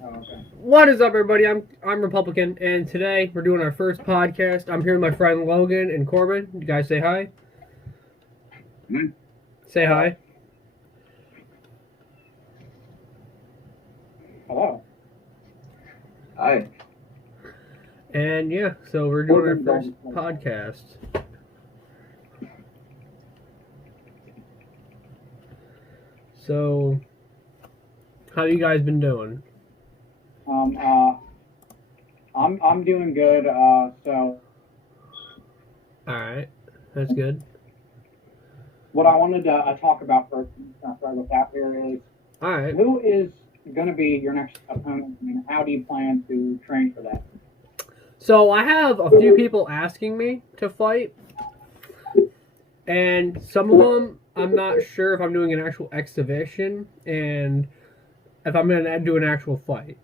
Oh, okay. What is up, everybody? I'm Republican, and today we're doing our first podcast. I'm here with my friend Logan and Corban. You guys say hi. Mm-hmm. Say hi. Hello. Hi. And yeah, so we're doing our first podcast. So, how you guys been doing? I'm doing good. So All right, that's good. what I wanted to talk about first, start with that here is All right. who is going to be your next opponent, and how do you plan to train for that? So I have a few people asking me to fight, and some of them I'm not sure if I'm doing an actual exhibition and if I'm going to do an actual fight.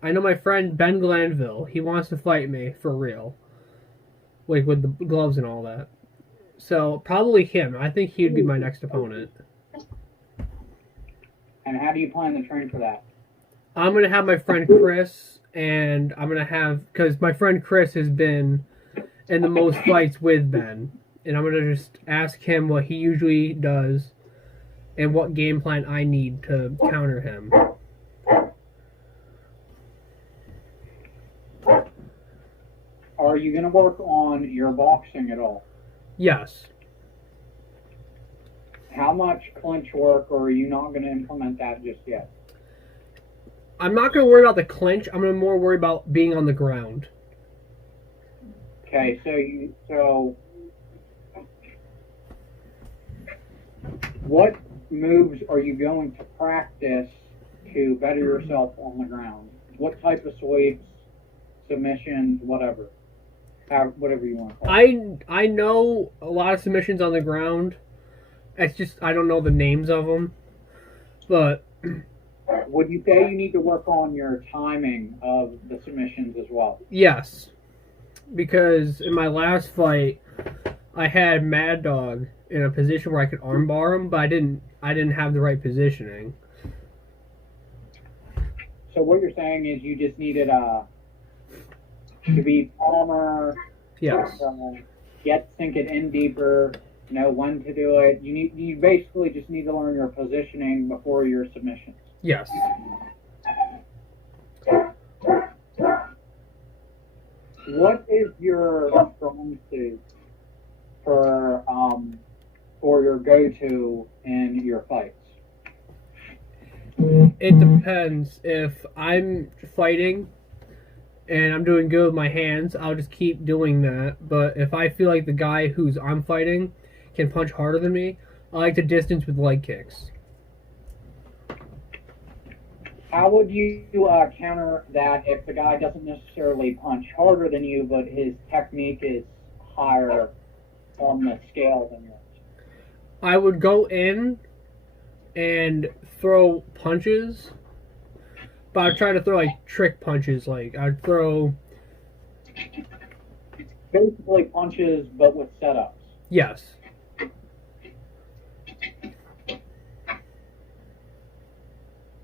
I know my friend Ben Glanville. He wants to fight me for real, like with the gloves and all that. So probably him. I think he'd be my next opponent. And how do you plan to train for that? I'm gonna have my friend Chris, and I'm gonna have because my friend Chris has been in the most fights with Ben, and I'm gonna just ask him what he usually does and what game plan I need to counter him. Are you going to work on your boxing at all? Yes. How much clinch work, or are you not going to implement that just yet? I'm not going to worry about the clinch. I'm going to more worry about being on the ground. Okay, so what moves are you going to practice to better yourself on the ground? What type of sweeps, submissions, whatever you want to call it. I know a lot of submissions on the ground. It's just I don't know the names of them. But would you say you need to work on your timing of the submissions as well? Yes, because in my last fight, I had Mad Dog in a position where I could armbar him, but I didn't have the right positioning. So what you're saying is you just needed to be calmer. Yes. Sink it in deeper. Know when to do it. You basically just need to learn your positioning before your submissions. Yes. What is your strong suit for your go-to in your fights? It depends. If I'm fighting and I'm doing good with my hands, I'll just keep doing that. But if I feel like the guy I'm fighting can punch harder than me, I like to distance with leg kicks. How would you counter that if the guy doesn't necessarily punch harder than you, but his technique is higher on the scale than yours? I would go in and throw punches, but I'd try to throw like trick punches. Like I'd throw basically punches, but with setups. Yes.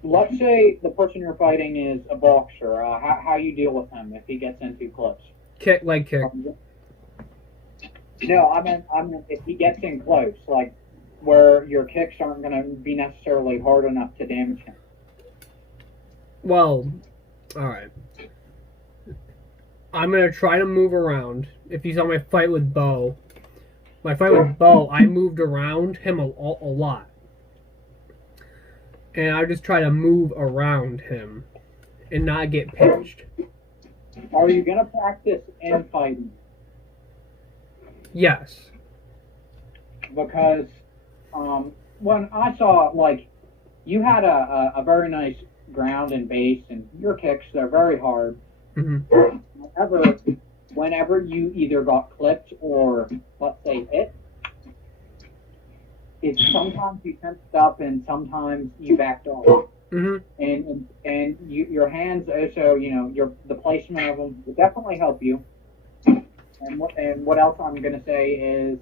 Let's say the person you're fighting is a boxer. How you deal with him if he gets in too close? Leg kick. No, I mean if he gets in close, like where your kicks aren't going to be necessarily hard enough to damage him. Well, all right. I'm gonna try to move around. If you saw my fight with Bo, I moved around him a lot. And I just try to move around him and not get pinched. Are you going to practice infighting? Yes. Because when I saw, like, you had a very nice ground and base, and your kicks, they're very hard. Mm-hmm. Whenever you either got clipped or, let's say, hit, it's sometimes you tensed up and sometimes you backed off. Mm-hmm. And your hands also, the placement of them will definitely help you. And what else I'm going to say is,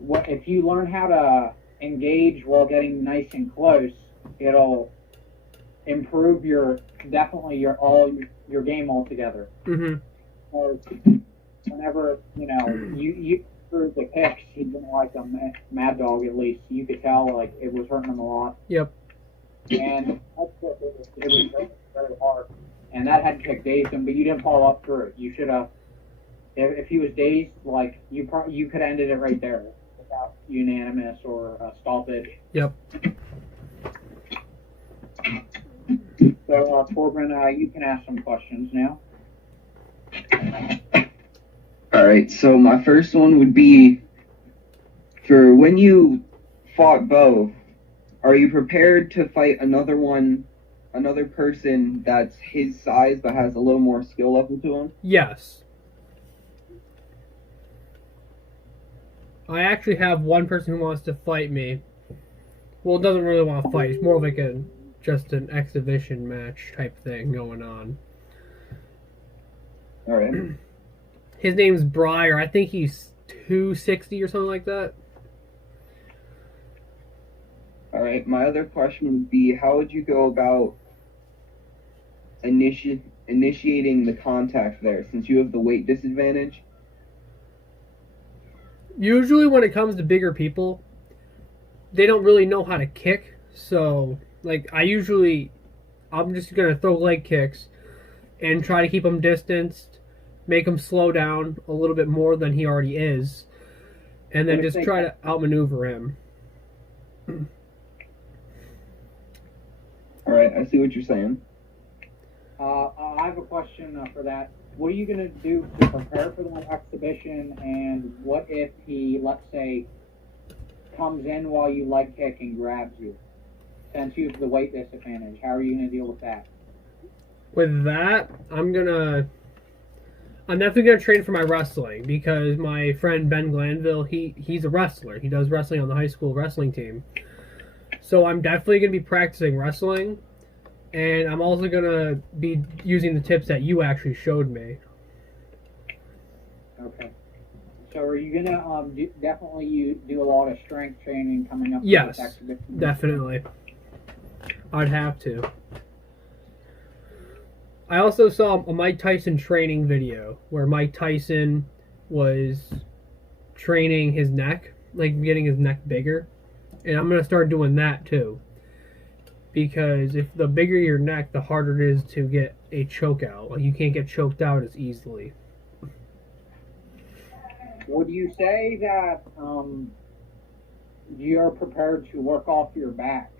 if you learn how to engage while getting nice and close, it'll improve your definitely your game altogether. Mm-hmm. Or whenever you threw the kicks, he didn't like them. Mad Dog, at least you could tell like it was hurting him a lot. Yep. And it was very, very hard. And that head kick dazed him, but you didn't follow up through it. You should have. If he was dazed, like you could have ended it right there without unanimous or stoppage. Yep. So, Corban, you can ask some questions now. All right, so my first one would be, for when you fought both, are you prepared to fight another person that's his size but has a little more skill level to him? Yes. I actually have one person who wants to fight me. Well, doesn't really want to fight. It's more like just an exhibition match type thing going on. All right. His name's Briar. I think he's 260 or something like that. All right, my other question would be, how would you go about initiating the contact there, since you have the weight disadvantage? Usually when it comes to bigger people, they don't really know how to kick. So, like, I'm just going to throw leg kicks and try to keep him distanced, make him slow down a little bit more than he already is, and then just try to outmaneuver him. All right, I see what you're saying. I have a question for that. What are you going to do to prepare for the exhibition, and what if he, let's say, comes in while you leg kick and grabs you? Since you have the weight disadvantage, how are you going to deal with that? With that, I'm definitely going to train for my wrestling, because my friend Ben Glanville, he's a wrestler. He does wrestling on the high school wrestling team. So I'm definitely going to be practicing wrestling, and I'm also going to be using the tips that you actually showed me. Okay. So are you going to definitely you do a lot of strength training coming up? Yes, to this exhibition? definitely. I'd have to. I also saw a Mike Tyson training video where Mike Tyson was training his neck, like getting his neck bigger. And I'm going to start doing that too. Because if the bigger your neck, the harder it is to get a choke out. Like, you can't get choked out as easily. Would you say that you're prepared to work off your back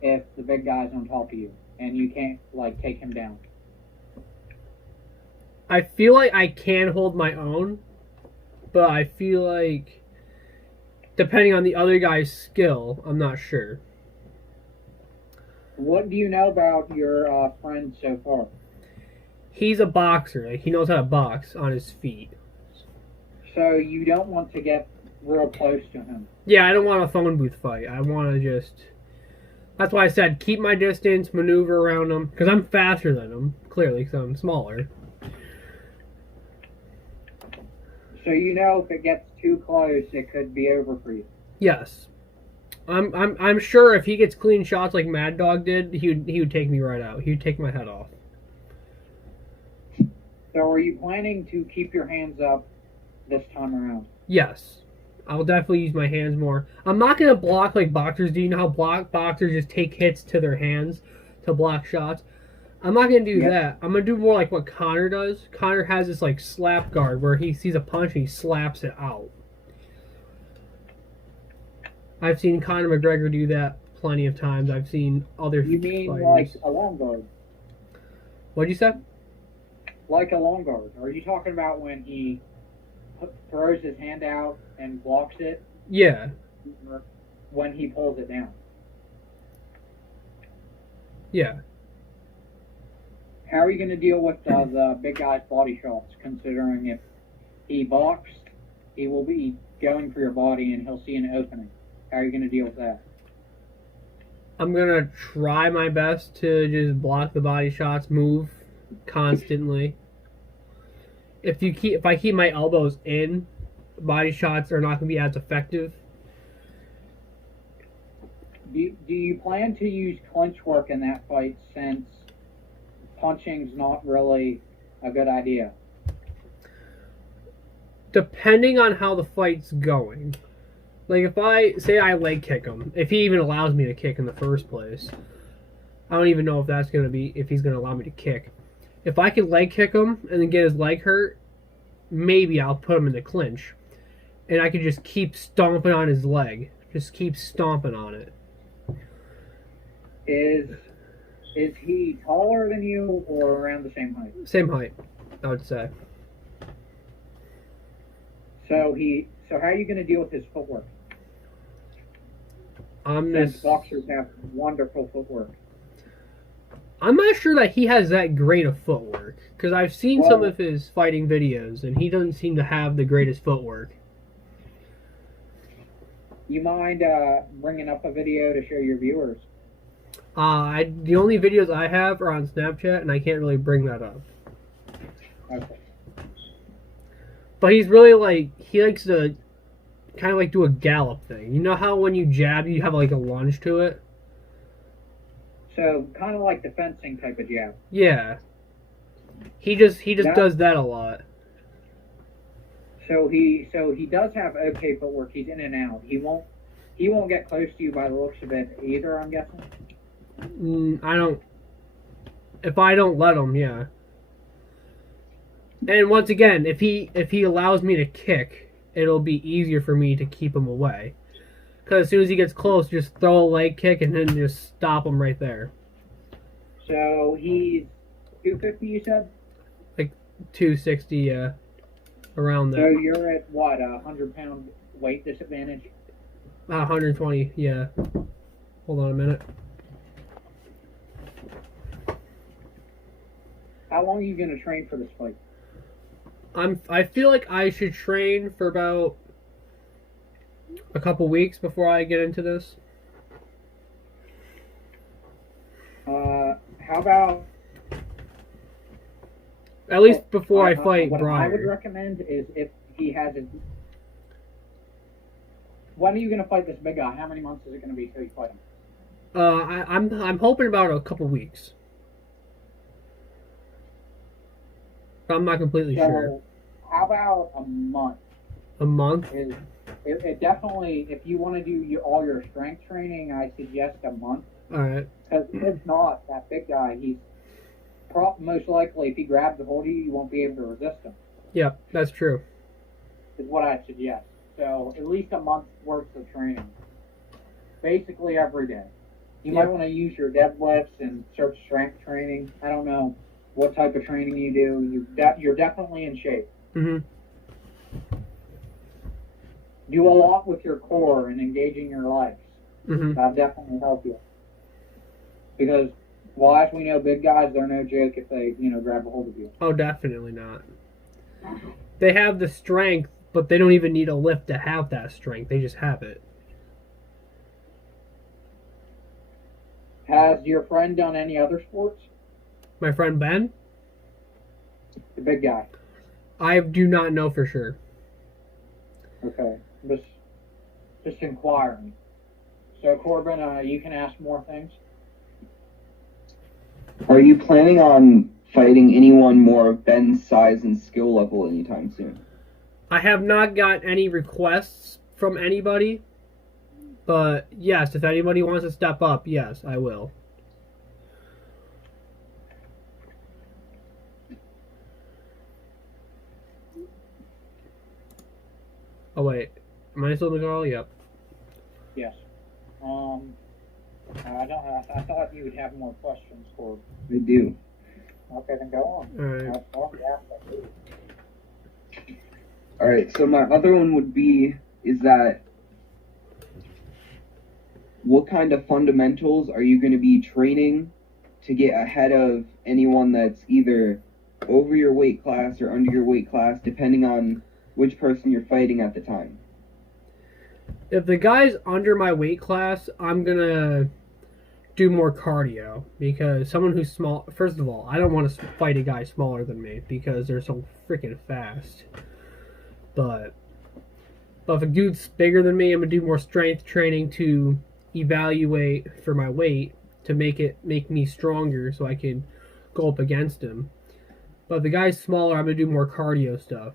if the big guy's on top of you and you can't like take him down? I feel like I can hold my own, but I feel like depending on the other guy's skill, I'm not sure. What do you know about your friend so far? He's a boxer. Like, he knows how to box on his feet. So you don't want to get real close to him? Yeah, I don't want a phone booth fight. I want to just... That's why I said keep my distance, maneuver around him, because I'm faster than him, clearly, because I'm smaller. So you know if it gets too close, it could be over for you? Yes. I'm sure if he gets clean shots like Mad Dog did, he would take me right out. He would take my head off. So are you planning to keep your hands up this time around? Yes. I'll definitely use my hands more. I'm not going to block like boxers do. You know how boxers just take hits to their hands to block shots? I'm not going to do that. I'm going to do more like what Connor does. Connor has this like slap guard where he sees a punch and he slaps it out. I've seen Conor McGregor do that plenty of times. I've seen other You mean fighters. like a long guard? What'd you say? Like a long guard. Are you talking about when he throws his hand out and blocks it? Yeah. Or when he pulls it down? Yeah. How are you going to deal with the big guy's body shots, considering if he blocks, he will be going for your body and he'll see an opening? How are you going to deal with that? I'm going to try my best to just block the body shots, move constantly. If I keep my elbows in, body shots are not going to be as effective. do you plan to use clinch work in that fight since punching's not really a good idea? Depending on how the fight's going. Like, if I say I leg kick him, if he even allows me to kick in the first place, I don't even know if that's gonna be if he's gonna allow me to kick. If I can leg kick him and then get his leg hurt, maybe I'll put him in the clinch, and I can just keep stomping on his leg, just keep stomping on it. Is he taller than you or around the same height? Same height, I would say. So how are you going to deal with his footwork? Since boxers have wonderful footwork. I'm not sure that he has that great of footwork, because I've seen some of his fighting videos, and he doesn't seem to have the greatest footwork. You mind bringing up a video to show your viewers? The only videos I have are on Snapchat, and I can't really bring that up. Okay. But he's really like, he likes to kind of like do a gallop thing. You know how when you jab, you have like a lunge to it? So kind of like the fencing type of jab. Yeah. He just does that a lot. So he does have okay footwork. He's in and out. He won't get close to you by the looks of it either, I'm guessing. If I don't let him, yeah. And once again, if he allows me to kick, it'll be easier for me to keep him away. Because as soon as he gets close, just throw a leg kick and then just stop him right there. So he's 250, you said? Like 260, yeah. Around So there. you're at what, a 100-pound weight disadvantage? 120, yeah. Hold on a minute. How long are you going to train for this fight? I feel like I should train for about a couple weeks before I get into this. How about... At least before I fight what I would Briar. recommend is if he has a... When are you going to fight this big guy? How many months is it going to be till you fight him? I'm hoping about a couple weeks. I'm not completely sure. How about a month? A month? It definitely, if you want to do all your strength training, I suggest a month. Alright. Because if not, that big guy, he's most likely, if he grabs a hold of you, you won't be able to resist him. Yep, that's true. Is what I suggest. So at least a month's worth of training. Basically every day. You might want to use your deadlifts and search strength training. I don't know what type of training you do. You're definitely in shape. Mm-hmm. Do a lot with your core and engaging your legs. Mm-hmm. That'll definitely help you. Because, well, as we know, big guys, they're no joke if they, grab a hold of you. Oh, definitely not. They have the strength, but they don't even need a lift to have that strength. They just have it. Has your friend done any other sports? My friend Ben? The big guy. I do not know for sure. Okay. Just inquiring. So, Corban, you can ask more things. Are you planning on fighting anyone more of Ben's size and skill level anytime soon? I have not got any requests from anybody, but yes, if anybody wants to step up, yes, I will. Oh wait, am I still in the call? Yep. Yes. I thought you would have more questions, Corb. I do. Okay, then go on. Alright. Alright, so my other one would be, is that what kind of fundamentals are you going to be training to get ahead of anyone that's either over your weight class or under your weight class, depending on which person you're fighting at the time? If the guy's under my weight class, I'm gonna do more cardio, because someone who's small, first of all, I don't want to fight a guy smaller than me because they're so freaking fast. But if a dude's bigger than me, I'm gonna do more strength training to evaluate for my weight to make me stronger so I can go up against him. But if the guy's smaller, I'm gonna do more cardio stuff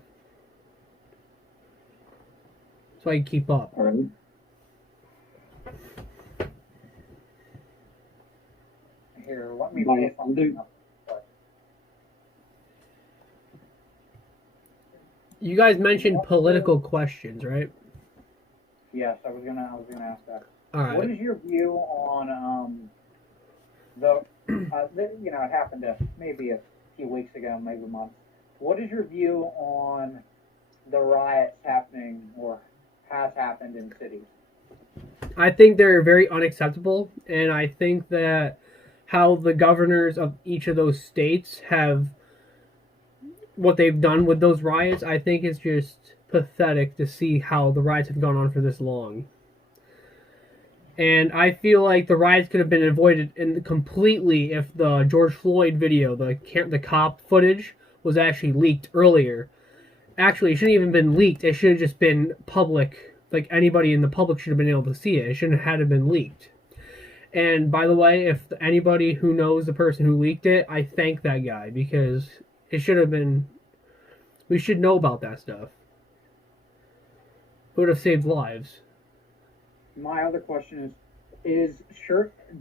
so I can keep up. All right. Here, let me My pull something other- up. You guys mentioned political questions, right? Yes, I was gonna ask that. All right. What is your view on you know, it happened maybe a few weeks ago, maybe a month. What is your view on the riots happening or has happened in cities? I think they're very unacceptable, and I think that how the governors of each of those states have what they've done with those riots, I think is just pathetic to see how the riots have gone on for this long. And I feel like the riots could have been avoided completely if the George Floyd video, the cop footage, was actually leaked earlier. Actually, it shouldn't even been leaked. It should have just been public. Like, anybody in the public should have been able to see it. It shouldn't have had to been leaked. And by the way, if anybody who knows the person who leaked it, I thank that guy, because it should have been. We should know about that stuff. It would have saved lives. My other question do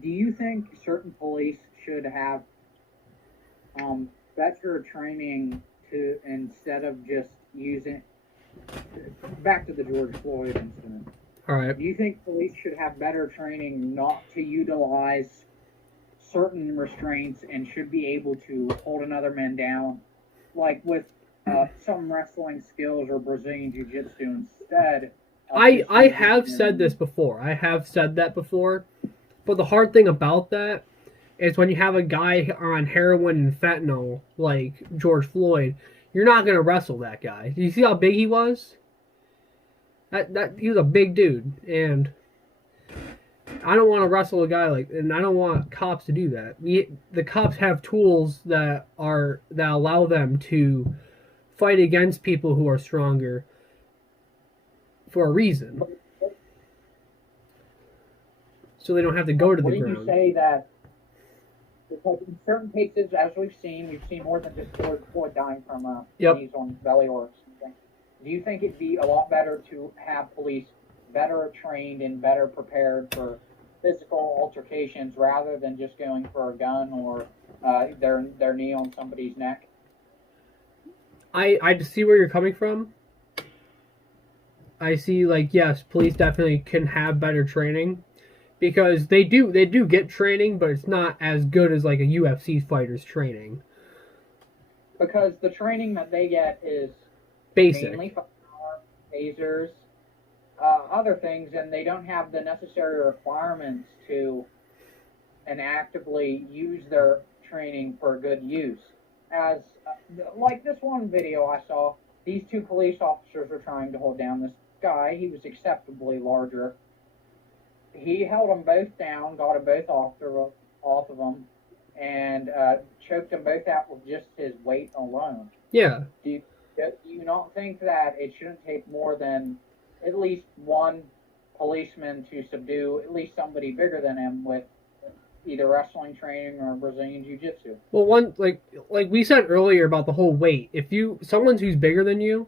you think certain police should have better training to, instead of just using, back to the George Floyd incident, All right. do you think police should have better training not to utilize certain restraints and should be able to hold another man down, like with some wrestling skills or Brazilian Jiu-Jitsu instead? I have said this before. I have said that before. But the hard thing about that is when you have a guy on heroin and fentanyl like George Floyd, you're not going to wrestle that guy. Do you see how big he was? He was a big dude, and I don't want to wrestle a guy and I don't want cops to do that. The cops have tools that allow them to fight against people who are stronger for a reason, so they don't have to go to the ground. Would you say that, because in certain cases, as we've seen more than just George Floyd dying from knees on belly or something. Do you think it'd be a lot better to have police better trained and better prepared for physical altercations rather than just going for a gun or their knee on somebody's neck? I see where you're coming from. I see, yes, police definitely can have better training, because they do get training, but it's not as good as like a UFC fighter's training. Because the training that they get is basic, mainly firearms, tasers, other things, and they don't have the necessary requirements to and actively use their training for good use. As like this one video I saw, these two police officers were trying to hold down this guy. He was acceptably larger. He held them both down, got them both off of them, and choked them both out with just his weight alone. Yeah. Do you not think that it shouldn't take more than at least one policeman to subdue at least somebody bigger than him with either wrestling training or Brazilian Jiu-Jitsu? Well, one like we said earlier about the whole weight. If someone who's bigger than you,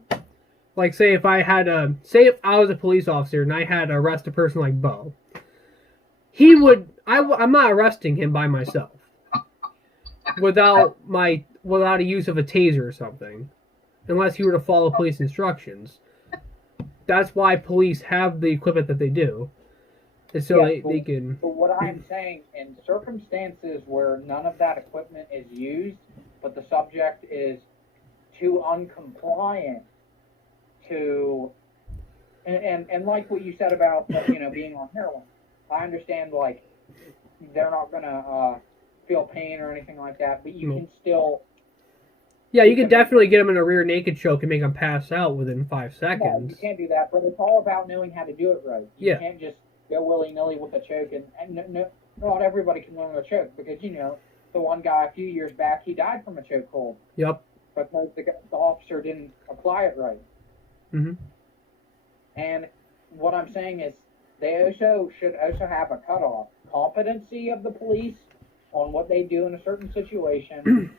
like say if I was a police officer and I had to arrest a person like Bo, I'm not arresting him by myself without a use of a taser or something, unless he were to follow police instructions. That's why police have the equipment that they do. And so they can... But what I'm saying, in circumstances where none of that equipment is used, but the subject is too uncompliant to... And like what you said about, being on heroin. I understand, they're not going to feel pain or anything like that, but you can still... Yeah, you can definitely get them in a rear naked choke and make them pass out within 5 seconds. No, you can't do that, but it's all about knowing how to do it right. You can't just go willy-nilly with a choke, and not everybody can learn a choke, because, the one guy a few years back, he died from a chokehold. Yep. Because the officer didn't apply it right. Mm-hmm. And what I'm saying is, they also should also have a cutoff. Competency of the police on what they do in a certain situation,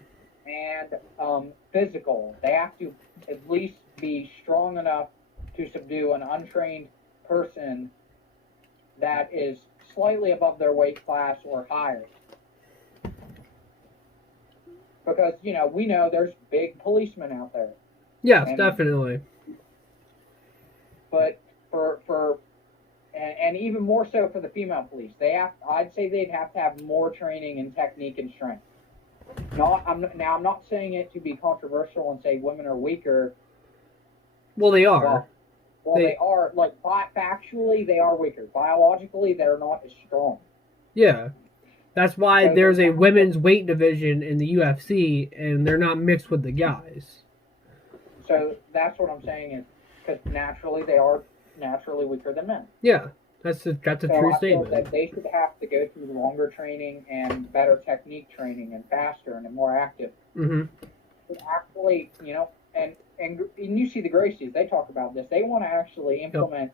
and physical. They have to at least be strong enough to subdue an untrained person that is slightly above their weight class or higher. Because, we know there's big policemen out there. Yes, And- definitely. But and even more so for the female police, I'd say they'd have to have more training in technique and strength. I'm not saying it to be controversial and say women are weaker. Well, they are. Well, they are, like, factually, they are weaker. Biologically, they're not as strong. Yeah. That's why So there's a they're- women's weight division in the UFC, and they're not mixed with the guys. So that's what I'm saying is, because naturally, they are naturally weaker than men. Yeah, that's a So true I feel statement. that they should have to go through longer training and better technique training and faster and more active. Mm-hmm. Actually, and you see the Gracies, they talk about this. They want to actually implement,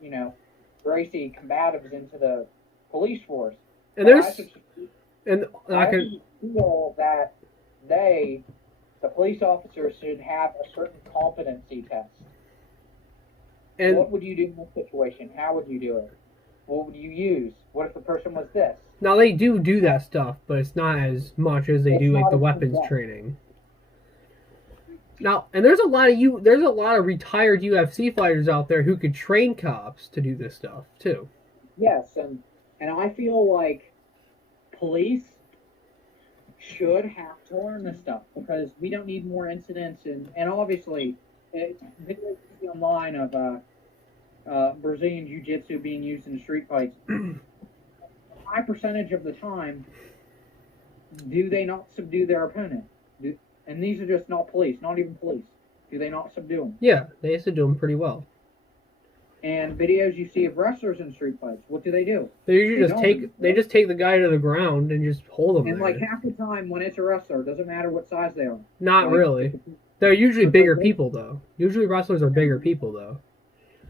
Gracie combatives into the police force. And I there's just I feel that the police officers should have a certain competency test. and What would you do in this situation? How would you do it? What would you use? What if the person was this? now they do that stuff, but it's not as much as they It's do like not the as weapons in-depth. training. Now, and there's a lot of retired UFC fighters out there who could train cops to do this stuff too. Yes, and I feel like police should have to learn this stuff because we don't need more incidents, and obviously, videos you see online of Brazilian Jiu-Jitsu being used in street fights. A high percentage of the time, do they not subdue their opponent? And these are just not police, not even police. Do they not subdue them? Yeah, they used to do them pretty well. And videos you see of wrestlers in street fights, what do? They usually They just take the guy to the ground and just hold him And there. like half the time when it's a wrestler, it doesn't matter what size they are. Not Like, really. They're usually But bigger they- people though. Usually wrestlers are bigger people though.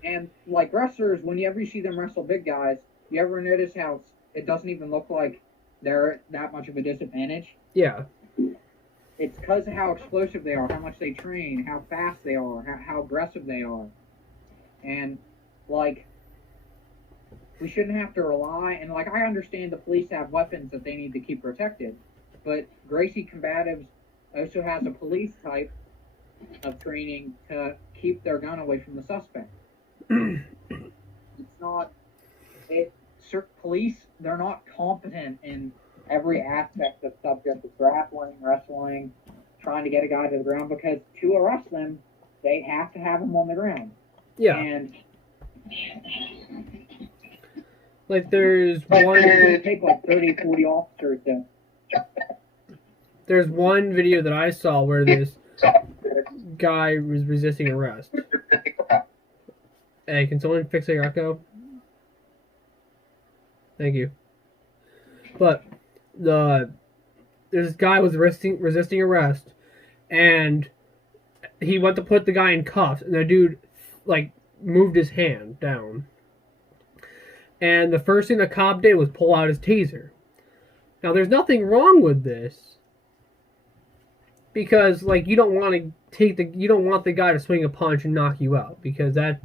And like wrestlers, whenever you see them wrestle big guys, you ever notice how it doesn't even look like they're at that much of a disadvantage? Yeah. It's because of how explosive they are, how much they train, how fast they are, how aggressive they are. And like, we shouldn't have to rely, and like I understand the police have weapons that they need to keep protected, but Gracie Combatives also has a police type of training to keep their gun away from the suspect. It's not, police, they're not competent in every aspect of subject of grappling, wrestling, trying to get a guy to the ground, because to arrest them, they have to have him on the ground. Yeah. And Like there's it's one going to take like 30, 40 officers to. there's one video that I saw where this guy was resisting arrest. Hey, can someone fix your echo? Thank you. But this guy was resisting arrest, and he went to put the guy in cuffs, and the dude like moved his hand down. And the first thing the cop did was pull out his taser. Now, there's nothing wrong with this, because like you don't want the guy to swing a punch and knock you out, because that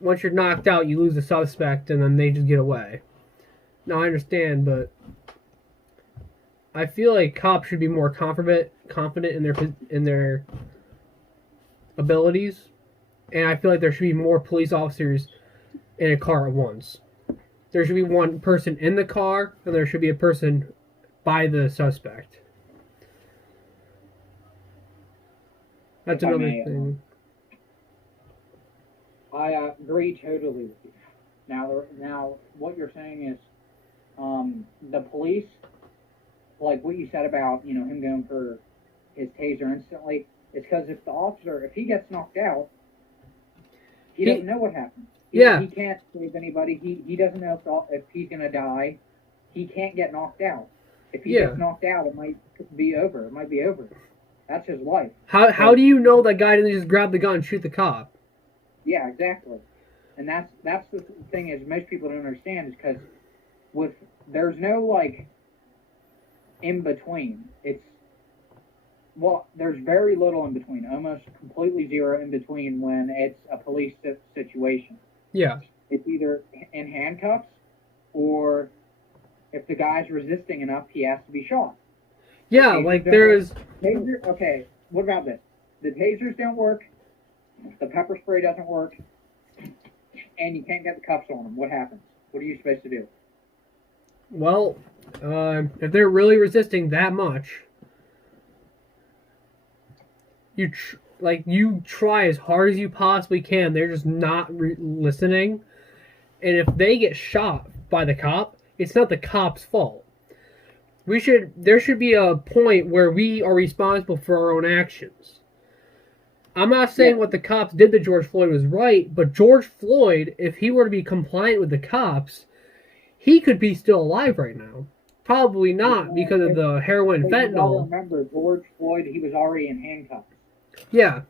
once you're knocked out, you lose the suspect, and then they just get away. Now, I understand, but I feel like cops should be more confident in their abilities, and I feel like there should be more police officers in a car at once. There should be one person in the car, and there should be a person by the suspect. That's If I another may, thing. I agree totally with you. Now, what you're saying is, the police, like what you said about, him going for his taser instantly, it's because if he gets knocked out, he doesn't know what happened. He can't save anybody. He doesn't know if he's going to die. He can't get knocked out. If he gets knocked out, it might be over. It might be over. That's his life. How do you know that guy didn't just grab the gun and shoot the cop? Yeah, exactly. And that's the thing is most people don't understand is because there's no like in between. There's very little in between, almost completely zero in between when it's a police situation. Yeah. It's either in handcuffs or if the guy's resisting enough, he has to be shot. Yeah, like there's... Okay, what about this? The tasers don't work, the pepper spray doesn't work, and you can't get the cuffs on them. What happens? What are you supposed to do? Well, if they're really resisting that much, you try as hard as you possibly can. They're just not listening. And if they get shot by the cop, it's not the cop's fault. There should be a point where we are responsible for our own actions. I'm not saying what the cops did to George Floyd was right, but George Floyd, if he were to be compliant with the cops, he could be still alive right now. Probably not because of the heroin and fentanyl. Remember, George Floyd, he was already in handcuffs. Yeah.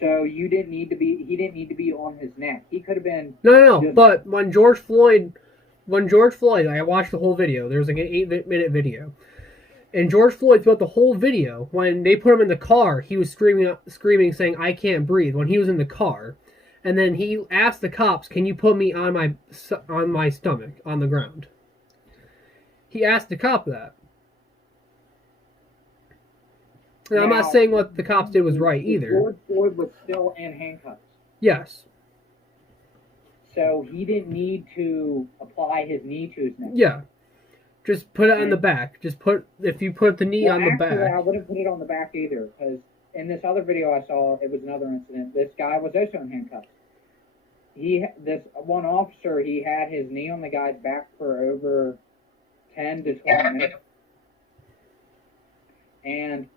So he didn't need to be on his neck. He could have been. No. But when George Floyd, I watched the whole video. There was like an 8-minute video, and George Floyd throughout the whole video, when they put him in the car, he was screaming, saying, "I can't breathe." When he was in the car, and then he asked the cops, "Can you put me on my stomach on the ground?" He asked the cop that. And I'm not saying what the cops did was right either. George Floyd was still in handcuffs. Yes. So he didn't need to apply his knee to his neck. Yeah. Just put it on the back. If you put the knee on the back. I wouldn't put it on the back either, because in this other video I saw, it was another incident. This guy was also in handcuffs. This one officer, he had his knee on the guy's back for over 10 to 12 minutes. And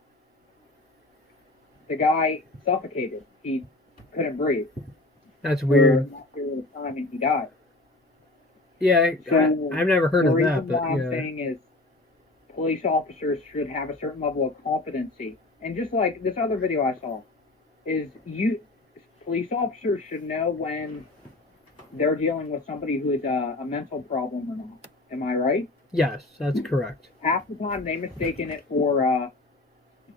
the guy suffocated. He couldn't breathe. That's weird. For a period of time, and he died. Yeah, so I've never heard of that. But what I'm saying is, police officers should have a certain level of competency. And just like this other video I saw, police officers should know when they're dealing with somebody who is a mental problem or not. Am I right? Yes, that's correct. Half the time they mistaken it for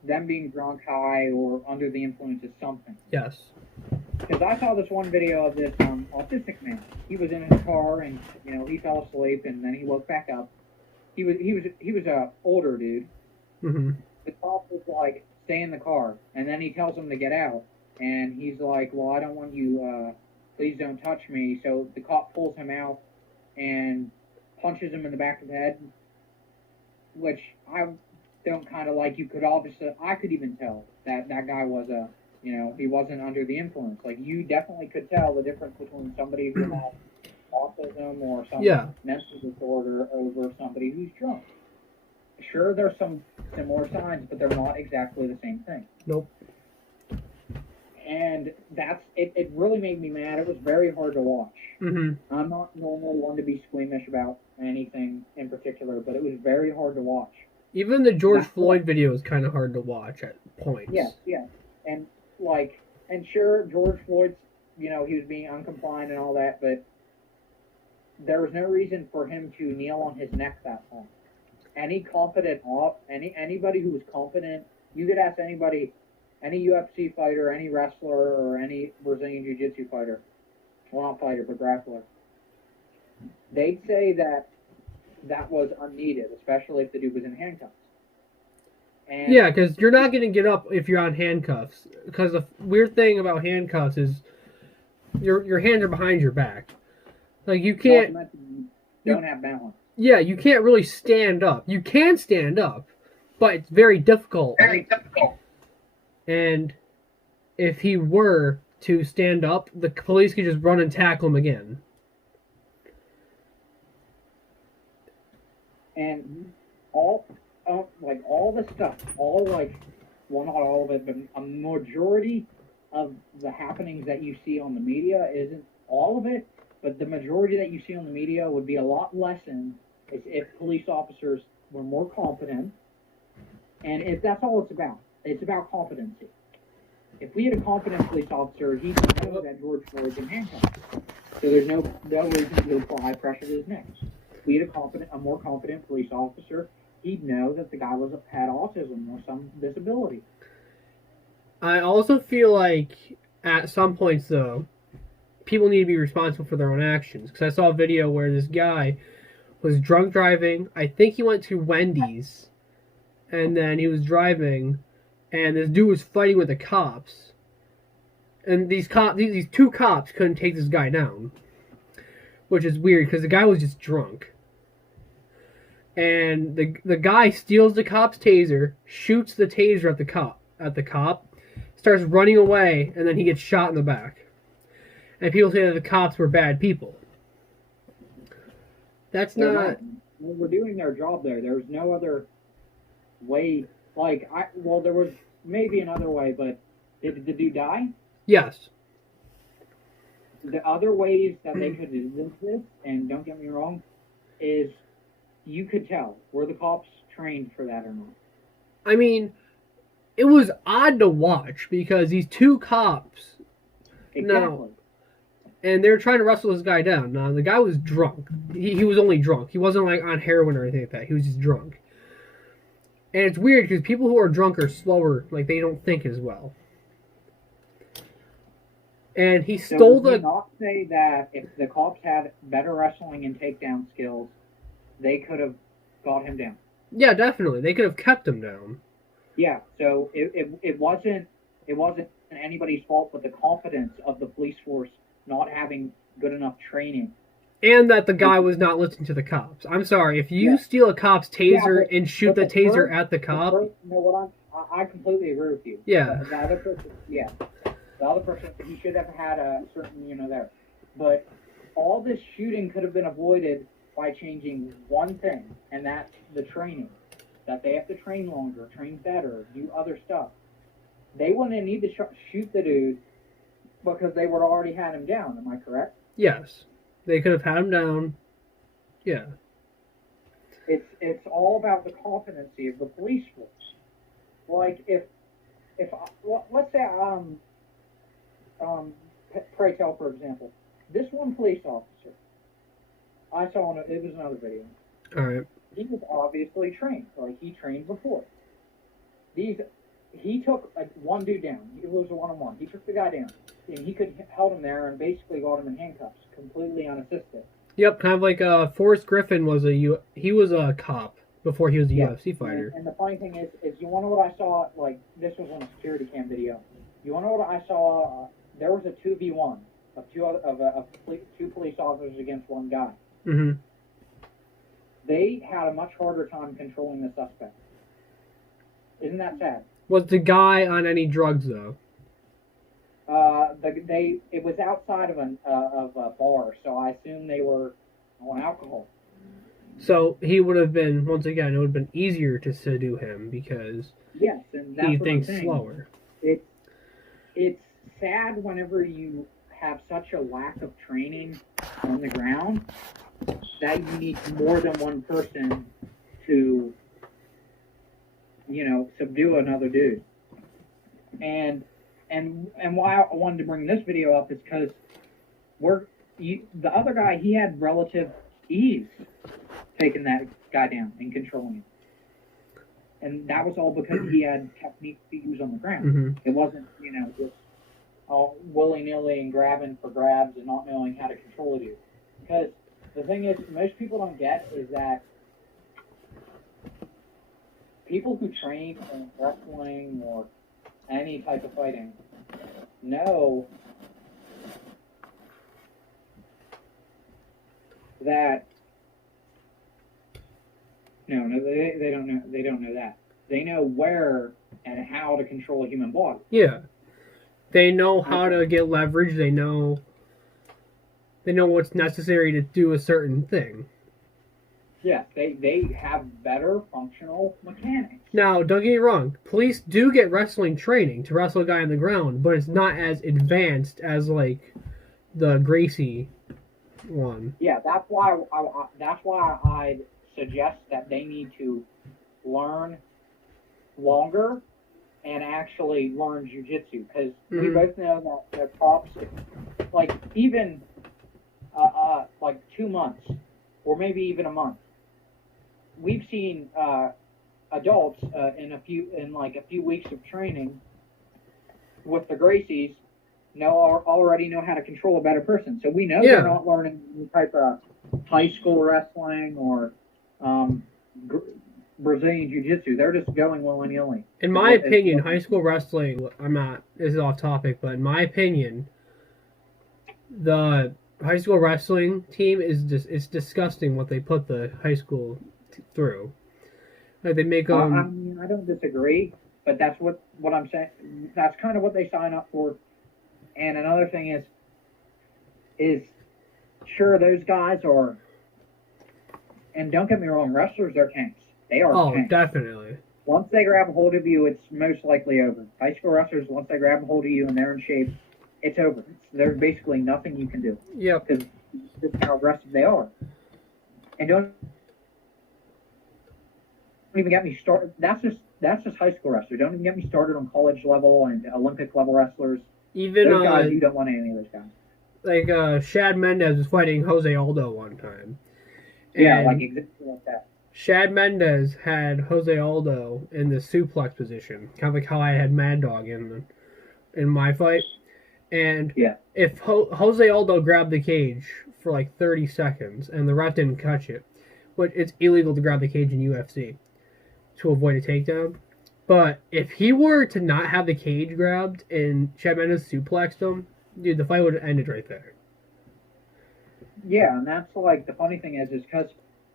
them being drunk, high, or under the influence of something. Yes. Because I saw this one video of this autistic man. He was in his car and he fell asleep and then he woke back up. He was a older dude. Mm-hmm. The cop was like, "Stay in the car," and then he tells him to get out, and he's like, "Well, I don't want you. Please don't touch me." So the cop pulls him out and punches him in the back of the head, which I don't kind of like. I could even tell that guy was he wasn't under the influence. Like, you definitely could tell the difference between somebody who has autism or some mental disorder over somebody who's drunk. Sure, there's some similar signs, but they're not exactly the same thing. Nope. And it really made me mad. It was very hard to watch. Mm-hmm. I'm not normally one to be squeamish about anything in particular, but it was very hard to watch. Even the George Floyd video is kind of hard to watch at points. Yes. And sure, George Floyd's, he was being uncompliant and all that, but there was no reason for him to kneel on his neck that long. Anybody who was competent, you could ask anybody, any UFC fighter, any wrestler, or any Brazilian Jiu-Jitsu fighter, well, not fighter, but grappler, they'd say that was unneeded, especially if the dude was in handcuffs. And yeah, because you're not going to get up if you're on handcuffs. Because the weird thing about handcuffs is your hands are behind your back. Like, you can't... You don't have balance. Yeah, you can't really stand up. You can stand up, but it's very difficult. And if he were to stand up, the police could just run and tackle him again. And all the stuff, well, not all of it, but a majority of the happenings that you see on the media isn't all of it, but the majority that you see on the media would be a lot lessened if police officers were more competent. And if that's all it's about. It's about competency. if we had a competent police officer, he'd know that George Floyd's in handcuffs. So there's no reason to apply pressure to his neck. If we had a more competent police officer, he'd know that the guy had autism or some disability. I also feel like at some points, though, people need to be responsible for their own actions. Because I saw a video where this guy was drunk driving. I think he went to Wendy's, and then he was driving, and this dude was fighting with the cops. And these two cops couldn't take this guy down, which is weird because the guy was just drunk. And the guy steals the cop's taser, shoots the taser at the cop, starts running away, and then he gets shot in the back. And people say that the cops were bad people. They're not. They were doing their job there. There was no other way. There was maybe another way, but did the dude die? Yes. The other ways that they could do this, and don't get me wrong, is you could tell. Were the cops trained for that or not? I mean, it was odd to watch because these two cops. Exactly. And they were trying to wrestle this guy down. Now, the guy was drunk. He was only drunk. He wasn't like on heroin or anything like that. He was just drunk. And it's weird because people who are drunk are slower. Like, they don't think as well. And he stole would you not say that if the cops had better wrestling and takedown skills, they could have got him down? Yeah, definitely. They could have kept him down. Yeah, so it wasn't anybody's fault but the competence of the police force not having good enough training. And that the guy was not listening to the cops. I'm sorry, if you steal a cop's taser and shoot the taser at the cop... You know what, I completely agree with you. Yeah. The other person, the other person, he should have had a certain, there. But all this shooting could have been avoided by changing one thing, and that's the training. That they have to train longer, train better, do other stuff. They wouldn't need to shoot the dude because they would already had him down. Am I correct? Yes. They could have had him down. Yeah. It's all about the competency of the police force. Like if let's say pray tell, for example, this one police officer I saw it was another video. All right. He was obviously trained. Like he trained before. He took one dude down. It was a one-on-one. He took the guy down, and he held him there and basically got him in handcuffs, completely unassisted. Yep, kind of like Forrest Griffin was he was a cop before he was a UFC fighter. And the funny thing is you want to know what I saw? Like this was on a security cam video. You want to know what I saw? There was a 2v1 of two police officers against one guy. Mm-hmm. They had a much harder time controlling the suspect. Isn't that sad? Was the guy on any drugs though? It was outside of a bar, so I assume they were on alcohol. So he would have been, once again, it would have been easier to subdue him because and that's he what thinks I'm saying. slower. It's sad whenever you have such a lack of training on the ground that you need more than one person to, subdue another dude. And why I wanted to bring this video up is because the other guy, he had relative ease taking that guy down and controlling him. And that was all because he had techniques to use on the ground. Mm-hmm. It wasn't, just all willy-nilly and grabbing for grabs and not knowing how to control a dude. Because the thing is, most people don't get is that people who train in wrestling or any type of fighting know that they don't know that. They know where and how to control a human body. Yeah. They know how to get leverage, they know what's necessary to do a certain thing. Yeah, they have better functional mechanics. Now, don't get me wrong, police do get wrestling training to wrestle a guy on the ground, but it's not as advanced as like the Gracie one. Yeah, that's why I suggest that they need to learn longer and actually learn jujitsu, because we Mhm. both know that the cops, like even like 2 months or maybe even a month, we've seen adults in a few weeks of training with the Gracies already know how to control a better person. So we know Yeah. they're not learning any type of high school wrestling or Brazilian Jiu-Jitsu. They're just going willy-nilly. In my opinion, high school wrestling, this is off topic, but in my opinion, the high school wrestling team is just, it's disgusting what they put the high school through. Like they make I mean, I don't disagree, but that's what I'm saying. That's kind of what they sign up for. And another thing is sure, those guys are, and don't get me wrong, wrestlers are tanks. They are tanks. Definitely. Once they grab a hold of you, it's most likely over. High school wrestlers, once they grab a hold of you and they're in shape, it's over. There's basically nothing you can do. Yep. Because that's how aggressive they are. And don't even get me started. That's just high school wrestlers. Don't even get me started on college level and Olympic level wrestlers. Even those guys, you don't want any of those guys. Like Shad Mendez was fighting Jose Aldo one time. Yeah, like exactly like that. Shad Mendez had Jose Aldo in the suplex position, kind of like how I had Mad Dog in my fight. And if Jose Aldo grabbed the cage for like 30 seconds and the ref didn't catch it, which it's illegal to grab the cage in UFC to avoid a takedown. But if he were to not have the cage grabbed and Shad Mendez suplexed him, dude, the fight would have ended right there. Yeah, and that's like the funny thing is because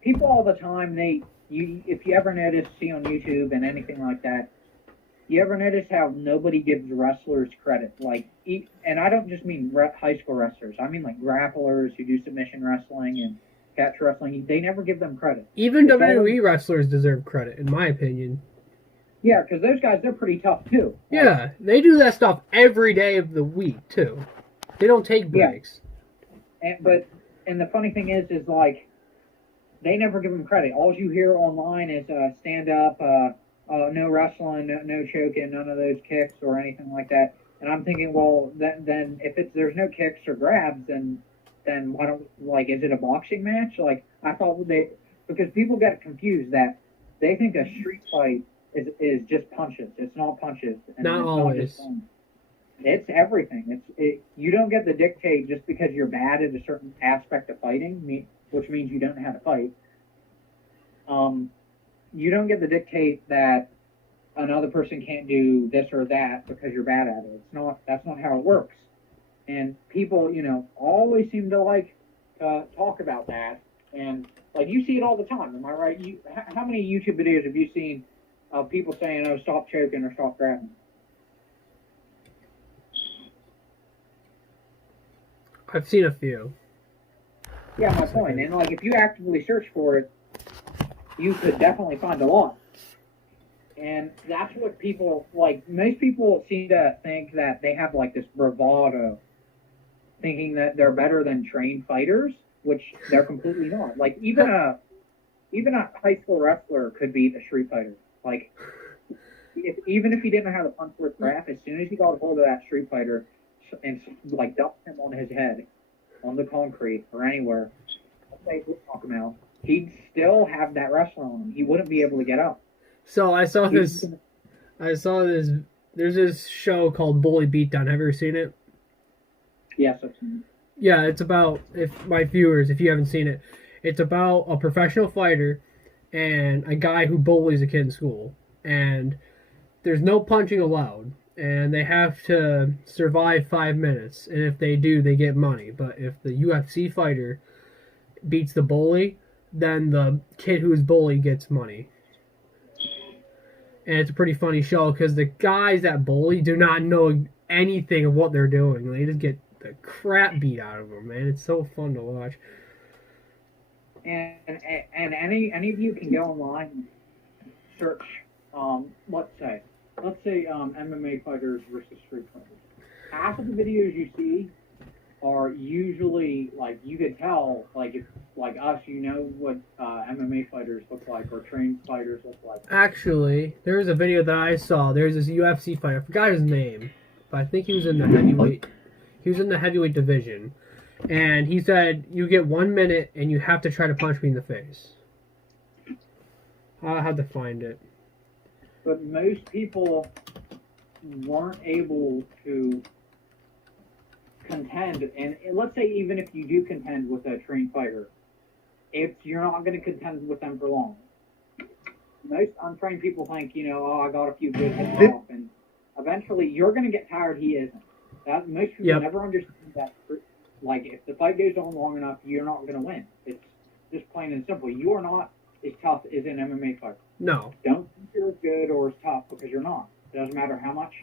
people all the time if you ever see on YouTube and anything like that, you ever notice how nobody gives wrestlers credit? Like, and I don't just mean high school wrestlers. I mean like grapplers who do submission wrestling and catch wrestling. They never give them credit. Even WWE wrestlers deserve credit, in my opinion. Yeah, because those guys, they're pretty tough too. Yeah, they do that stuff every day of the week too. They don't take breaks. Yeah. And the funny thing is like they never give them credit. All you hear online is stand up, no wrestling, no choking, none of those kicks or anything like that. And I'm thinking, well, then if there's no kicks or grabs, then why don't, like, is it a boxing match? Like, I thought because people get confused that they think a street fight is just punches. It's not punches. And not it's always. Not just it's everything. You don't get to dictate just because you're bad at a certain aspect of fighting, which means you don't know how to fight. You don't get to dictate that another person can't do this or that because you're bad at it. That's not how it works. And people, always seem to like talk about that. And like you see it all the time. Am I right? How many YouTube videos have you seen of people saying, "Oh, stop choking" or "stop grabbing"? I've seen a few. Yeah, my point. And like, if you actively search for it, you could definitely find a lot. And that's what people like. Most people seem to think that they have like this bravado, thinking that they're better than trained fighters, which they're completely not. Like even a high school wrestler could beat a street fighter. Like even if he didn't know how to punch with crap, as soon as he got a hold of that street fighter and like dumped him on his head on the concrete or anywhere, knock him out, he'd still have that wrestler on him. He wouldn't be able to get up. So I saw this. There's this show called Bully Beatdown. Have you ever seen it? Yes, I've seen it. Yeah, it's about, if you haven't seen it, it's about a professional fighter and a guy who bullies a kid in school. And there's no punching allowed. And they have to survive 5 minutes. And if they do, they get money. But if the UFC fighter beats the bully, then the kid who is bullied gets money. And it's a pretty funny show because the guys that bully do not know anything of what they're doing. They just get the crap beat out of them, man. It's so fun to watch. And any of you can go online, search, let's say MMA fighters versus street fighters. Half of the videos you see are usually like you could tell like if like us, what MMA fighters look like or trained fighters look like. Actually, there was a video that I saw. There's this UFC fighter. I forgot his name, but I think he was in the heavyweight. He was in the heavyweight division, and he said, "You get 1 minute, and you have to try to punch me in the face." I'll have to find it. But most people weren't able to contend, and let's say even if you do contend with a trained fighter, if you're not going to contend with them for long. Most untrained people think, I got a few good hits off, and eventually you're going to get tired. He isn't. That most people never understand that. Like if the fight goes on long enough, you're not going to win. It's just plain and simple. You are not as tough as an MMA fighter. No. Don't think you're as good or as tough because you're not. It doesn't matter how much.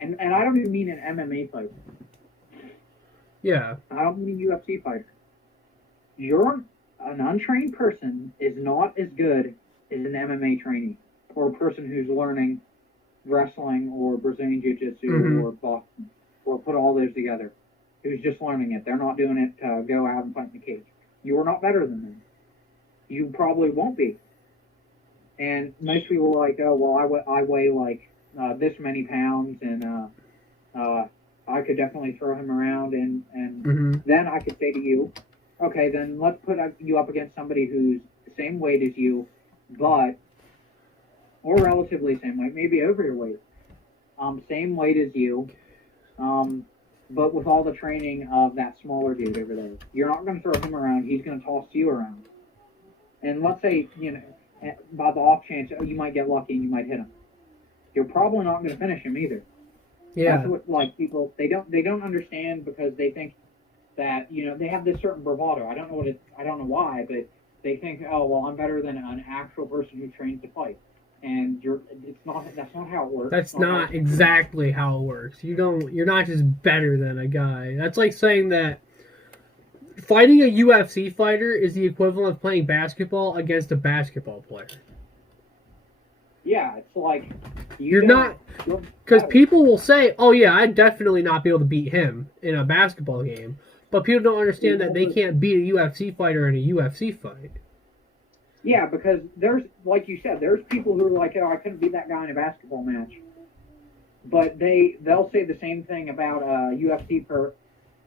And I don't even mean an MMA fighter. Yeah. I don't mean a UFC fighter. You're an untrained person is not as good as an MMA trainee or a person who's learning wrestling or Brazilian Jiu-Jitsu or boxing or put all those together. Who's just learning it. They're not doing it to go out and fight in the cage. You're not better than them. You probably won't be. And most people are like, oh, well, I weigh like this many pounds, and I could definitely throw him around, and then I could say to you, okay, then let's put you up against somebody who's the same weight as you, but, or relatively same weight, maybe over your weight, same weight as you, but with all the training of that smaller dude over there. You're not going to throw him around, he's going to toss you around. And let's say, by the off chance, you might get lucky and you might hit him. You're probably not going to finish him either. Yeah. That's what, like, people, they don't understand because they think that, they have this certain bravado. I don't know why, but they think, oh, well, I'm better than an actual person who trains to fight. And that's not how it works. That's not exactly how it works. You're not just better than a guy. That's like saying that fighting a UFC fighter is the equivalent of playing basketball against a basketball player. Yeah, it's like you're not, because people will say, "Oh yeah, I'd definitely not be able to beat him in a basketball game," but people don't understand that they can't beat a UFC fighter in a UFC fight. Yeah, because there's, like you said, there's people who are like, "Oh, I couldn't beat that guy in a basketball match," but they'll say the same thing about a UFC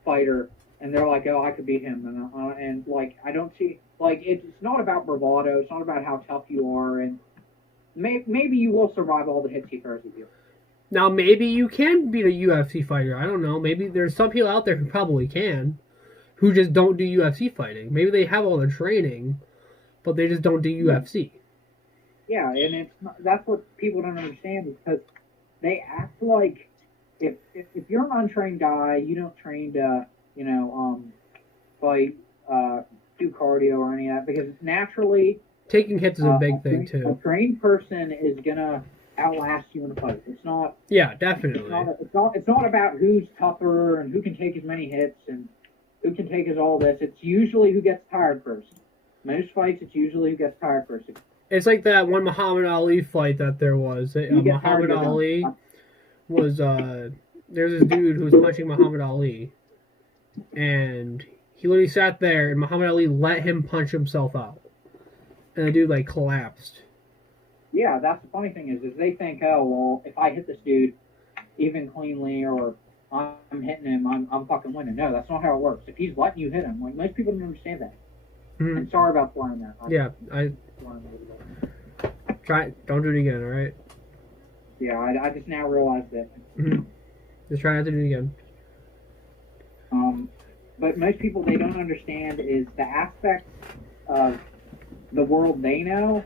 fighter. And they're like, oh, I could beat him. And like, I don't see, like, it's not about bravado. It's not about how tough you are. And maybe you will survive all the hits he throws at you. Now, maybe you can beat a UFC fighter. I don't know. Maybe there's some people out there who probably can, who just don't do UFC fighting. Maybe they have all the training, but they just don't do UFC. Yeah, and that's what people don't understand is because they act like if you're an untrained guy, you don't train to fight, do cardio or any of that, because naturally taking hits is a big thing too. A trained person is gonna outlast you in a fight. It's not. Yeah, definitely. It's not about who's tougher and who can take as many hits and who can take as all this. It's usually who gets tired first. Most fights, it's usually who gets tired first. It's like that one Muhammad Ali fight that there was. Muhammad Ali was there's this dude who was punching Muhammad Ali. And he literally sat there, and Muhammad Ali let him punch himself out. And the dude, collapsed. Yeah, that's the funny thing is they think, oh, well, if I hit this dude even cleanly or I'm hitting him, I'm fucking winning. No, that's not how it works. If he's letting you hit him, like, most people don't understand that. Mm-hmm. And sorry about flying that. Don't do it again, alright? Yeah, I just now realized that. Mm-hmm. Just try not to do it again. But most people, they don't understand is the aspect of the world they know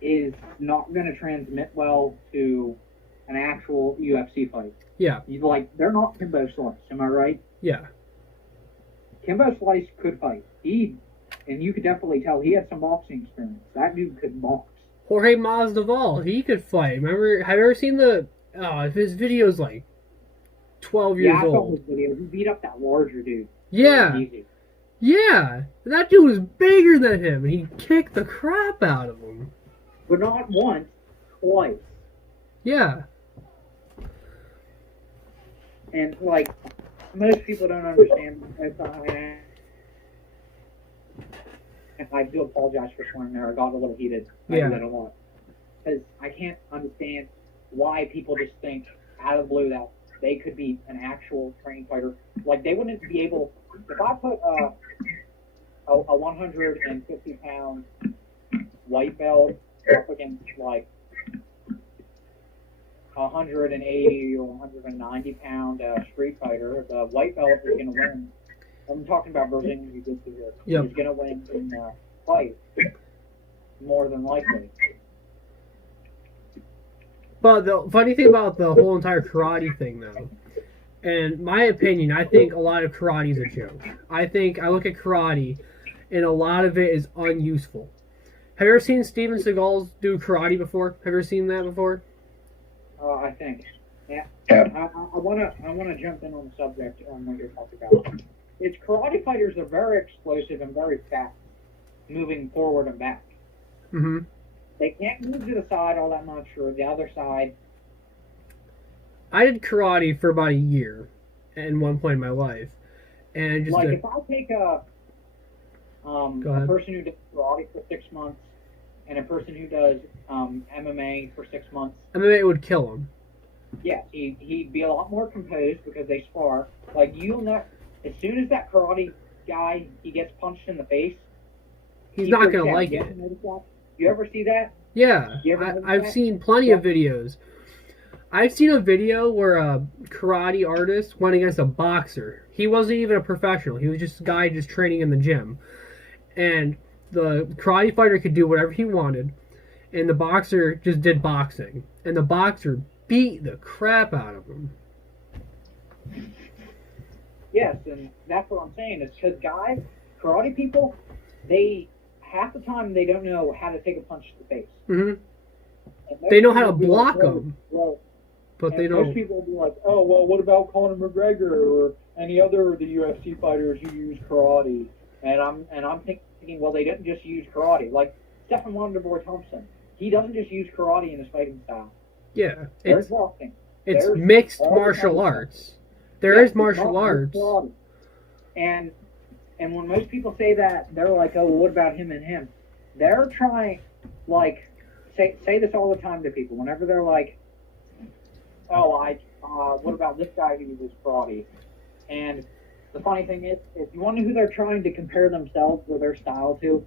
is not going to transmit well to an actual UFC fight. Yeah. They're not Kimbo Slice, am I right? Yeah. Kimbo Slice could fight. And you could definitely tell he had some boxing experience. That dude could box. Jorge Masvidal, he could fight. Remember, have you ever seen his video's 12 years old? Yeah, I saw his video. He beat up that larger dude. Yeah. Yeah. That dude was bigger than him, and he kicked the crap out of him. But not once, twice. Yeah. And, most people don't understand. I do apologize for swearing there. I got a little heated. I Yeah. do that a lot. Because I can't understand why people just think out of the blue that they could be an actual trained fighter. Like, they wouldn't be able... If I put a 150-pound white belt up against, like, 180 or 190-pound street fighter, the white belt is going to win. I'm talking about Brazilian Jiu-Jitsu here. Yep. He's going to win in the fight, more than likely. But the funny thing about the whole entire karate thing, though, in my opinion, I think a lot of karate is a joke. I look at karate, and a lot of it is unuseful. Have you ever seen Steven Seagal do karate before? Have you ever seen that before? I think. Yeah. Yeah. I wanna jump in on the subject on what you're talking about. It's karate fighters are very explosive and very fast, moving forward and back. Mm-hmm. They can't move to the side all that much or the other side. I did karate for about a year at one point in my life. And just Like, if I take a ahead. person who does karate for 6 months and a person who does MMA for 6 months, MMA would kill him. yes, he'd be a lot more composed because they spar. Like, you'll know, as soon as that karate guy, he gets punched in the face, He's he not freaks going to out. like You it. ever notice that? You ever see that? Yeah, You ever notice I've that? seen plenty of videos. I've seen a video where a karate artist went against a boxer. He wasn't even a professional. He was just a guy just training in the gym. And the karate fighter could do whatever he wanted. And the boxer just did boxing. And the boxer beat the crap out of him. Yes, and that's what I'm saying. Is because guys, karate people, they half the time they don't know how to take a punch to the face. Hmm. And They know how to most people block will- them, Well, but they and most don't. people will be like, "Oh, well, what about Conor McGregor or any other of the UFC fighters who use karate?" And I'm thinking, well, they didn't just use karate. Like Stephen Wonderboy Thompson, he doesn't just use karate in his fighting style. Yeah, There's it's boxing. it's there's mixed all martial kinds of arts. There is Yes, martial it's arts. karate. And when most people say that, they're like, "Oh, well, what about him and him?" They're trying, like, say this all the time to people. Whenever they're like, "Oh, what about this guy who uses karate?" And the funny thing is, if you wonder who they're trying to compare themselves or their style to,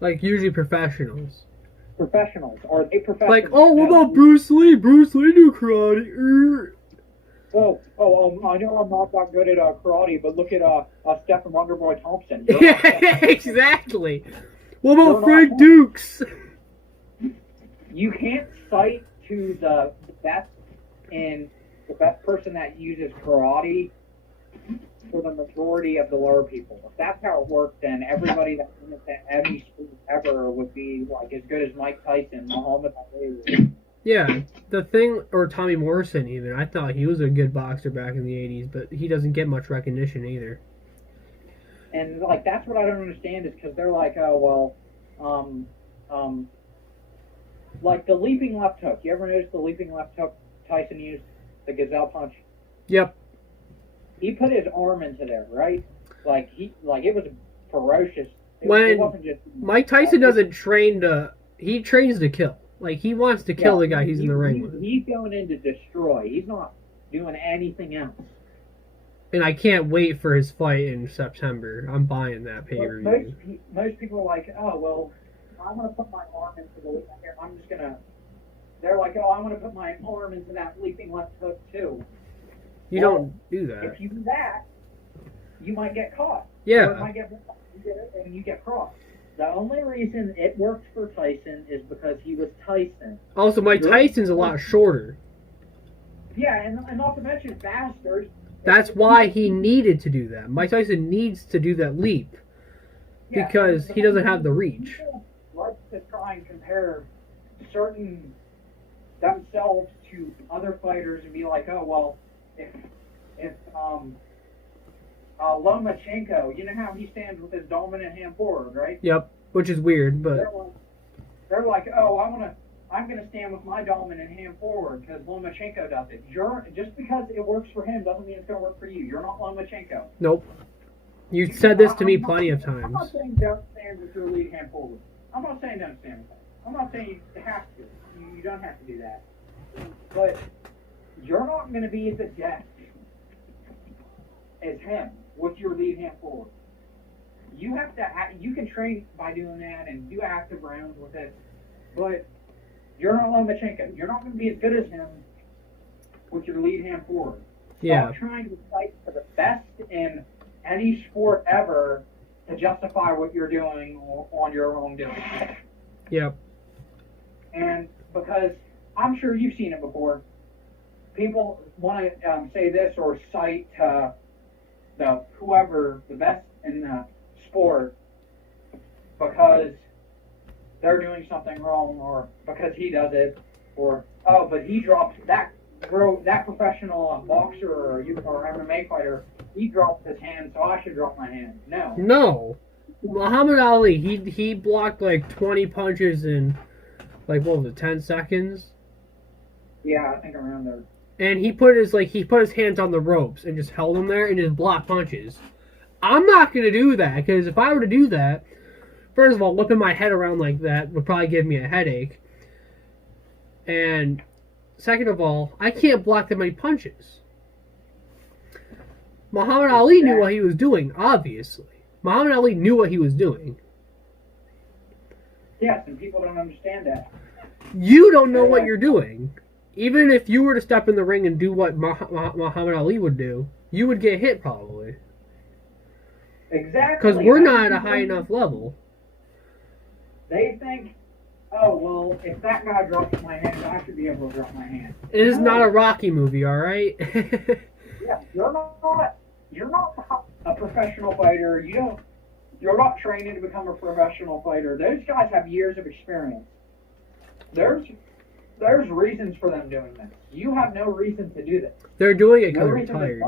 Like usually professionals. professionals. Are they professionals? Like, oh, what No. about Bruce Lee? Bruce Lee do karate. I know I'm not that good at karate, but look at Stephen Wonderboy Thompson. You're not Yeah, Stephen- exactly. What You're about not Frank him. Dukes? You can't cite to the best person that uses karate for the majority of the lower people. If that's how it worked, then everybody that's in any sport ever would be like as good as Mike Tyson, Muhammad Ali. Yeah, the thing, or Tommy Morrison even. I thought he was a good boxer back in the 80s, but he doesn't get much recognition either. And like that's what I don't understand is because they're like, oh well, like the leaping left hook. You ever notice the leaping left hook Tyson used, the gazelle punch? Yep. He put his arm into there, right? Like it was ferocious. It When wasn't just Mike Tyson doesn't train to... He trains to kill. Like, he wants to kill the guy he's in the ring with. He's going in to destroy. He's not doing anything else. And I can't wait for his fight in September. I'm buying that pay-per-view. Most people are like, oh, well, I want to put my arm into the I'm just going to... They're like, oh, I want to put my arm into that leaping left hook, too. You Well, don't do that. If you do that, you might get caught. Yeah. Or it might get, and you get crossed. The only reason it worked for Tyson is because he was Tyson. Also, Mike Tyson's a lot shorter. Yeah, and not to mention bastards. That's why he needed to do that. Mike Tyson needs to do that leap. Yeah, Because and he doesn't have the reach. People like to try and compare certain themselves to other fighters and be like, oh, well, if Lomachenko, you know how he stands with his dominant hand forward, right? Yep. Which is weird, but... They're like, oh, I want to I'm going to stand with my dominant hand forward because Lomachenko does it. Just because it works for him doesn't mean it's going to work for you. You're not Lomachenko. Nope. You said this to me plenty of times. I'm not saying don't stand with your lead hand forward. I'm not saying don't stand with that. I'm not saying you have to. You don't have to do that. But you're not going to be as adept as him with your lead hand forward. You have to. You can train by doing that and do active rounds with it, but you're not Lomachenko. You're not going to be as good as him with your lead hand forward. Yeah. Stop trying to fight for the best in any sport ever to justify what you're doing on your own doing. Yep. And because I'm sure you've seen it before, people want to say this or cite whoever the best in the sport because they're doing something wrong or because he does it or but he dropped that professional boxer or MMA fighter, he dropped his hand, so I should drop my hand. No. Muhammad Ali, he blocked like 20 punches in like what was it, 10 seconds? Yeah, I think around there. And he put his hands on the ropes and just held them there and just blocked punches. I'm not gonna do that because if I were to do that, first of all, whipping my head around like that would probably give me a headache. And second of all, I can't block that many punches. Muhammad Ali knew what he was doing, obviously. Muhammad Ali knew what he was doing. Yes, and people don't understand that. You don't know what you're doing. Even if you were to step in the ring and do what Muhammad Ali would do, you would get hit probably. Exactly. Because we're not at a high enough level. They think, oh, well, if that guy drops my hand, I should be able to drop my hand. It is not a Rocky movie, alright? Yeah, you're not a professional fighter. You're not training to become a professional fighter. Those guys have years of experience. There's reasons for them doing this. You have no reason to do this. They're doing it because they're tired.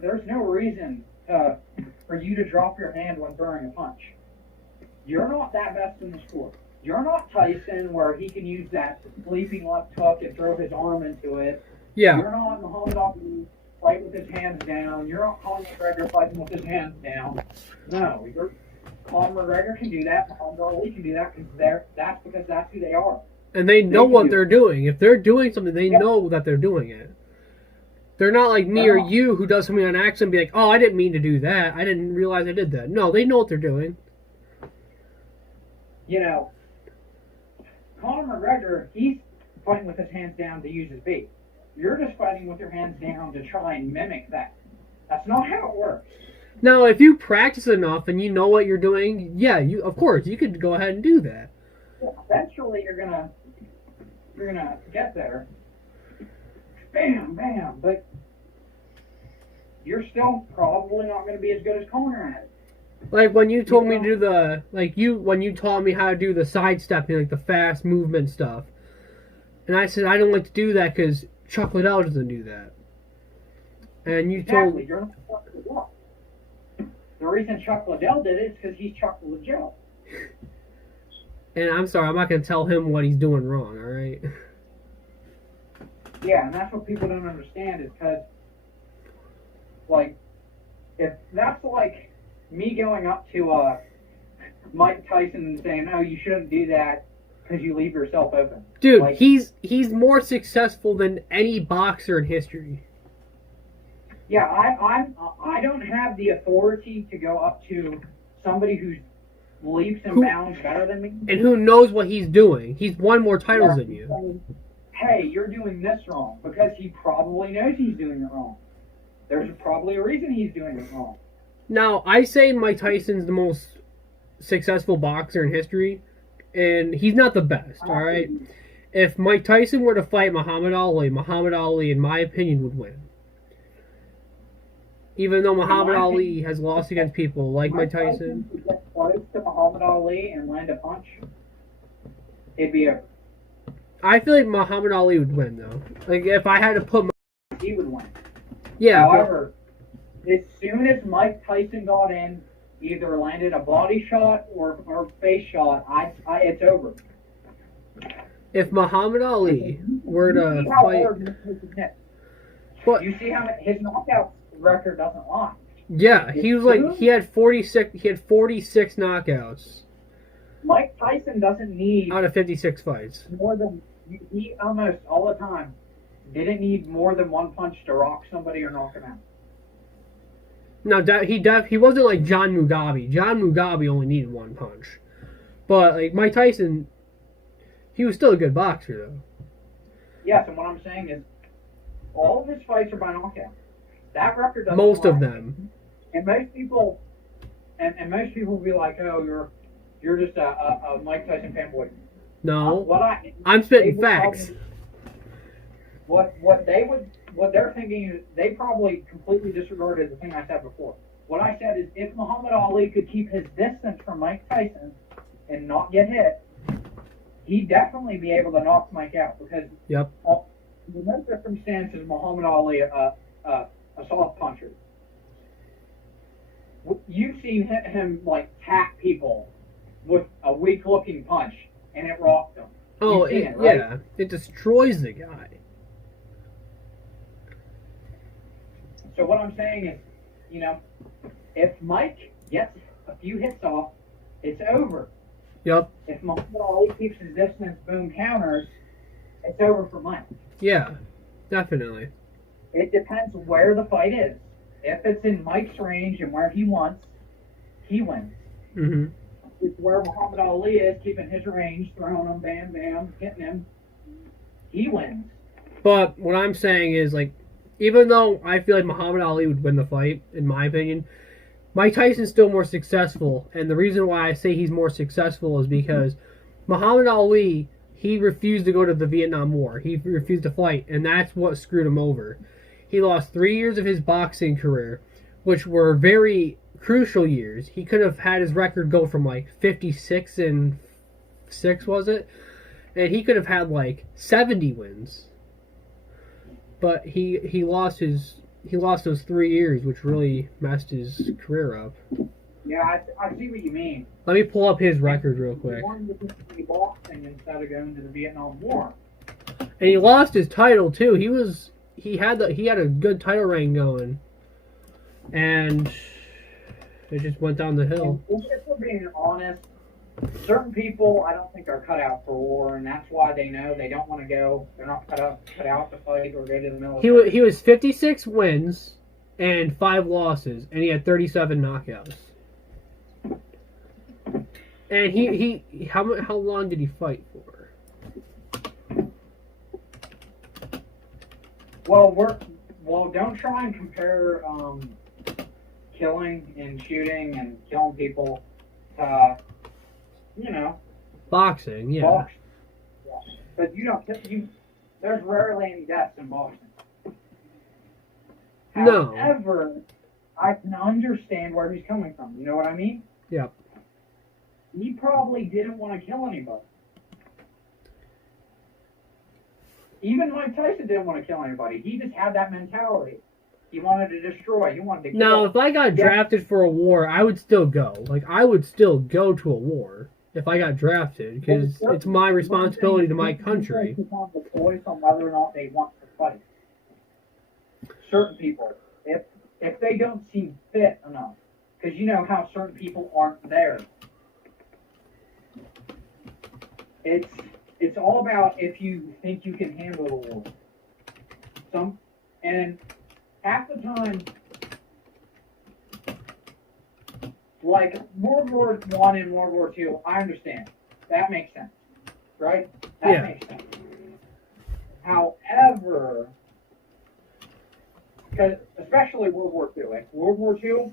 There's no reason for you to drop your hand when throwing a punch. You're not that best in the sport. You're not Tyson where he can use that leaping left hook and throw his arm into it. Yeah. You're not Muhammad Ali fight with his hands down. You're not Conor McGregor fighting with his hands down. No, Conor McGregor can do that. Muhammad Ali can do that because that's who they are. And they know what they're doing. If they're doing something, they know that they're doing it. They're not like me or you who does something on accident and be like, oh, I didn't mean to do that. I didn't realize I did that. No, they know what they're doing. You know, Conor McGregor, he's fighting with his hands down to use his feet. You're just fighting with your hands down to try and mimic that. That's not how it works. Now, if you practice enough and you know what you're doing, yeah, of course, you could go ahead and do that. Eventually, you're gonna get there. Bam, bam, but you're still probably not gonna be as good as Conor at it. Like when you told me to do when you taught me how to do the sidestepping, like the fast movement stuff, and I said I don't like to do that because Chuck Liddell doesn't do that. And you told you're not Chuck Liddell. The reason Chuck Liddell did it is because he's Chuck Liddell. And I'm sorry, I'm not going to tell him what he's doing wrong, alright? Yeah, and that's what people don't understand is because, like, if that's like me going up to Mike Tyson and saying, oh, you shouldn't do that because you leave yourself open. Dude, like, he's more successful than any boxer in history. Yeah, I don't have the authority to go up to somebody who's leaps and bounds better than me. And who knows what he's doing. He's won more titles than you. Saying, hey, you're doing this wrong, because he probably knows he's doing it wrong. There's probably a reason he's doing it wrong. Now, I say Mike Tyson's the most successful boxer in history, and he's not the best, alright? If Mike Tyson were to fight Muhammad Ali, in my opinion, would win. Even though Muhammad Ali has lost against people like Mike Tyson. If get close to Muhammad Ali and land a punch, it'd be over. I feel like Muhammad Ali would win, though. Like, if I had to put he would win. Yeah. However, as soon as Mike Tyson got in, either landed a body shot or face shot, it's over. If Muhammad Ali were to You see how fight, hard Mike Tyson hits. but You see how his knockout record doesn't lie. yeah, he was like he had 46 knockouts Mike Tyson doesn't need out of 56 fights. more than he almost all the time didn't need more than one punch to rock somebody or knock him out. Now he wasn't like John Mugabe. John Mugabe only needed one punch, but like Mike Tyson, he was still a good boxer though. Yes, and what I'm saying is, all of his fights are by knockout. That record doesn't Most lie. of them. And most people, and most people will be like, "Oh, you're just a Mike Tyson fanboy." No, I'm I'm spitting facts. What they're thinking is they probably completely disregarded the thing I said before. What I said is if Muhammad Ali could keep his distance from Mike Tyson and not get hit, he'd definitely be able to knock Mike out because Yep. in most circumstances Muhammad Ali a soft puncher. You've seen him like tap people with a weak looking punch and it rocked them. Oh, You've seen it, right? yeah, it destroys the guy. So what I'm saying is, if Mike gets a few hits off, it's over. Yep. If Muhammad Ali keeps his distance, boom, counters, it's over for Mike. Yeah, definitely. It depends where the fight is. If it's in Mike's range and where he wants, he wins. Hmm. If it's where Muhammad Ali is, keeping his range, throwing him, bam, bam, hitting him, he wins. But what I'm saying is, like, even though I feel like Muhammad Ali would win the fight, in my opinion, Mike Tyson's still more successful. And the reason why I say he's more successful is because Muhammad Ali, he refused to go to the Vietnam War. He refused to fight, and that's what screwed him over. He lost 3 years of his boxing career, which were very crucial years. He could have had his record go from like 56-6, was it? And he could have had like 70 wins. But he lost those 3 years, which really messed his career up. Yeah, I see what you mean. Let me pull up his record real He quick. wanted to continue boxing instead of going to the Vietnam War. And he lost his title too. He had a good title reign going, and it just went down the hill. And if we're being honest, certain people I don't think are cut out for war, and that's why they know they don't want to go. They're not cut out to fight or go to the military. He was 56 wins and 5 losses, and he had 37 knockouts. And he how long did he fight for? Well, don't try and compare killing and shooting and killing people to Boxing, yeah. boxing. But there's rarely any deaths in boxing. No. However, I can understand where he's coming from. You know what I mean? Yep. He probably didn't want to kill anybody. Even Mike Tyson didn't want to kill anybody. He just had that mentality. He wanted to destroy. He wanted to kill. Now, if I got drafted for a war, I would still go. Like, I would still go to a war if I got drafted, because it's my responsibility to my country. People have the choice on whether or not they want to fight. Certain people, if they don't seem fit enough, because you know how certain people aren't there. It's all about if you think you can handle the war. And half the time, like World War I and World War II, I understand. That makes sense, right? That makes sense. However, because especially World War II, like World War II,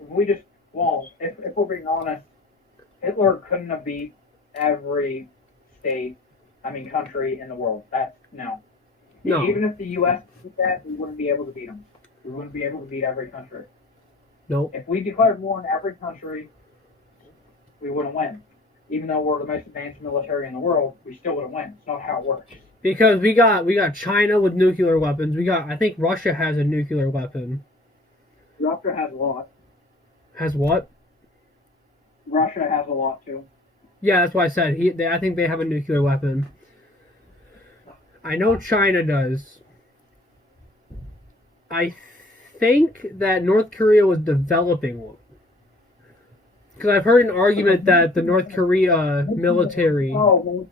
if we're being honest, Hitler couldn't have beat every country in the world. No. Even if the U.S. did that, we wouldn't be able to beat them. We wouldn't be able to beat every country. Nope. If we declared war on every country, we wouldn't win. Even though we're the most advanced military in the world, we still wouldn't win. It's not how it works. Because we got China with nuclear weapons. I think Russia has a nuclear weapon. Russia has a lot. Has what? Russia has a lot too. Yeah, that's why I said I think they have a nuclear weapon. I know China does. I think that North Korea was developing one. Because I've heard an argument that the North Korea military. Oh, well,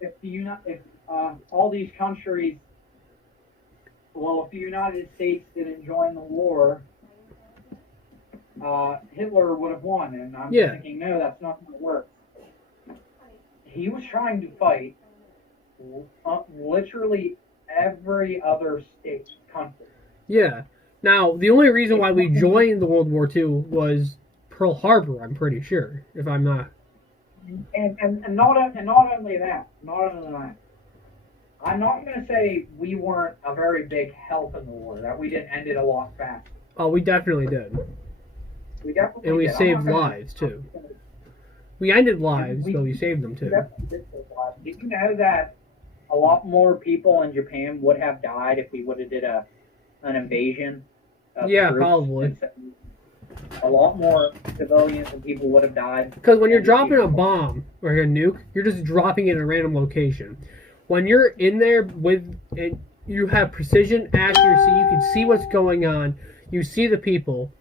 if all these countries, well, if the United States didn't join the war, Hitler would have won. And I'm thinking, no, that's not going to work. He was trying to fight literally every other state country. Yeah. Now, the only reason why we joined the World War II was Pearl Harbor, I'm pretty sure, if I'm not. And not only that, I'm not going to say we weren't a very big help in the war, that we didn't end it a lot faster. Oh, we definitely did. We definitely and we did. saved lives, too. We ended lives, but we saved them, too. Did you know that a lot more people in Japan would have died if we would have did an invasion of Yeah, troops? probably. A lot more civilians and people would have died. Because when you're dropping a bomb or a nuke, you're just dropping it in a random location. When you're in there with it, you have precision accuracy. You can see what's going on. You see the people.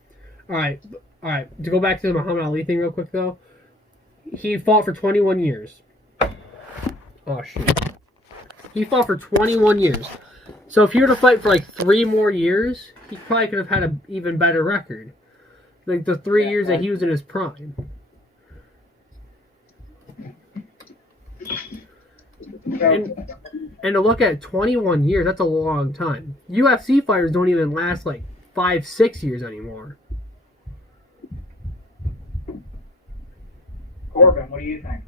All right. To go back to the Muhammad Ali thing real quick, though. He fought for 21 years. Oh, shoot. He fought for 21 years. So if he were to fight for like 3 more years, he probably could have had an even better record. Like the 3 years that he was in his prime. And to look at 21 years, that's a long time. UFC fighters don't even last like 5-6 years anymore. Corban, what do you think?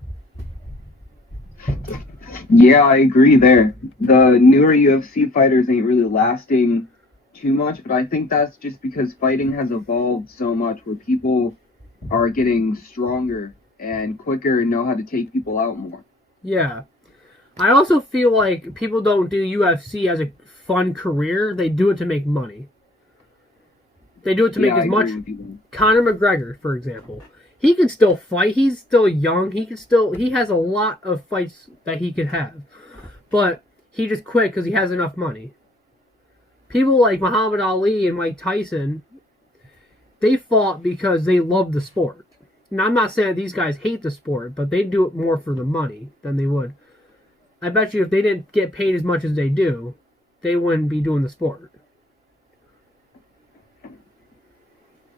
Yeah, I agree there. The newer UFC fighters ain't really lasting too much, but I think that's just because fighting has evolved so much where people are getting stronger and quicker and know how to take people out more. Yeah. I also feel like people don't do UFC as a fun career. They do it to make money. They do it to make as much. Conor McGregor, for example. He can still fight. He's still young. He has a lot of fights that he could have. But he just quit because he has enough money. People like Muhammad Ali and Mike Tyson, they fought because they loved the sport. And I'm not saying these guys hate the sport, but they do it more for the money than they would. I bet you if they didn't get paid as much as they do, they wouldn't be doing the sport.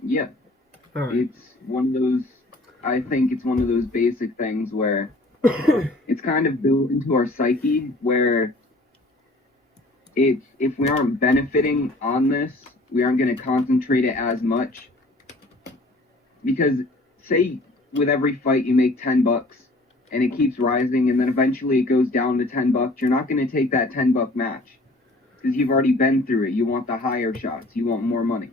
Yeah. All right. It's one of those, I think it's one of those basic things where it's kind of built into our psyche where if we aren't benefiting on this, we aren't going to concentrate it as much. Because say with every fight you make $10 and it keeps rising and then eventually it goes down to $10, you're not going to take that $10 match because you've already been through it. You want the higher shots. You want more money.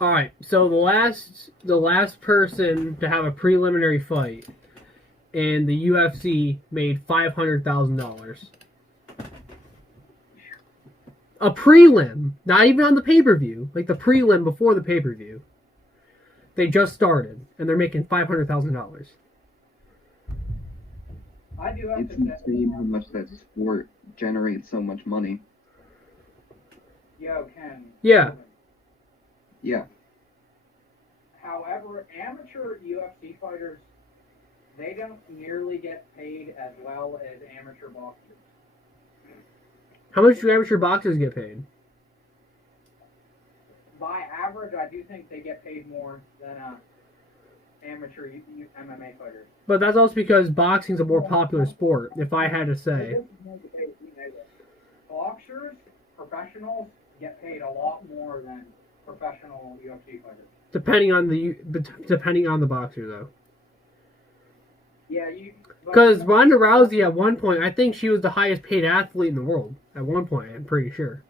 All right. So the last person to have a preliminary fight in the UFC made $500,000. A prelim, not even on the pay-per-view, like the prelim before the pay-per-view. They just started, and they're making $500,000. I do have It's to say, insane how much that sport generates so much money. Yo, Ken. Yeah. Yeah. However, amateur UFC fighters, they don't nearly get paid as well as amateur boxers. How much do amateur boxers get paid? By average, I do think they get paid more than amateur MMA fighters. But that's also because boxing's a more popular sport, if I had to say. Boxers, professionals, get paid a lot more than professional UFC fighters. Depending on the boxer, though. Yeah, Because Ronda Rousey, at one point, I think she was the highest paid athlete in the world. At one point, I'm pretty sure.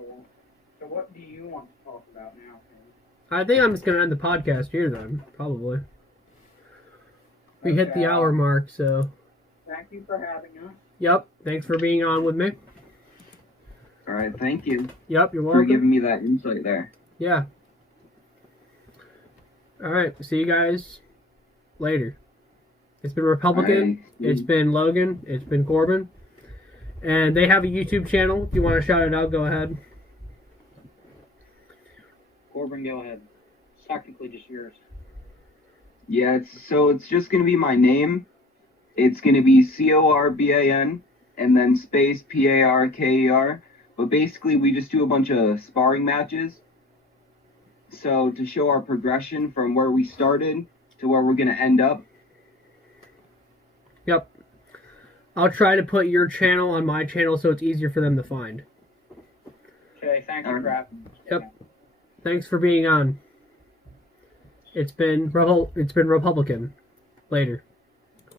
So what do you want to talk about now, Ken? I think I'm just going to end the podcast here, then. Probably. We hit the hour mark, so... Thank you for having us. Yep. Thanks for being on with me. All right, thank you Yep, you're for welcome. giving me that insight there. Yeah. All right. See you guys later. It's been Republican. All right. It's been Logan. It's been Corban. And they have a YouTube channel. If you want to shout it out, go ahead. Corban, go ahead. It's technically just yours. Yeah, it's just gonna be my name. It's gonna be Corban and then space Parker. But basically, we just do a bunch of sparring matches. So to show our progression from where we started to where we're gonna end up. Yep. I'll try to put your channel on my channel so it's easier for them to find. Okay, thank you for having me. Yep. Thanks for being on. It's been Republican. Later.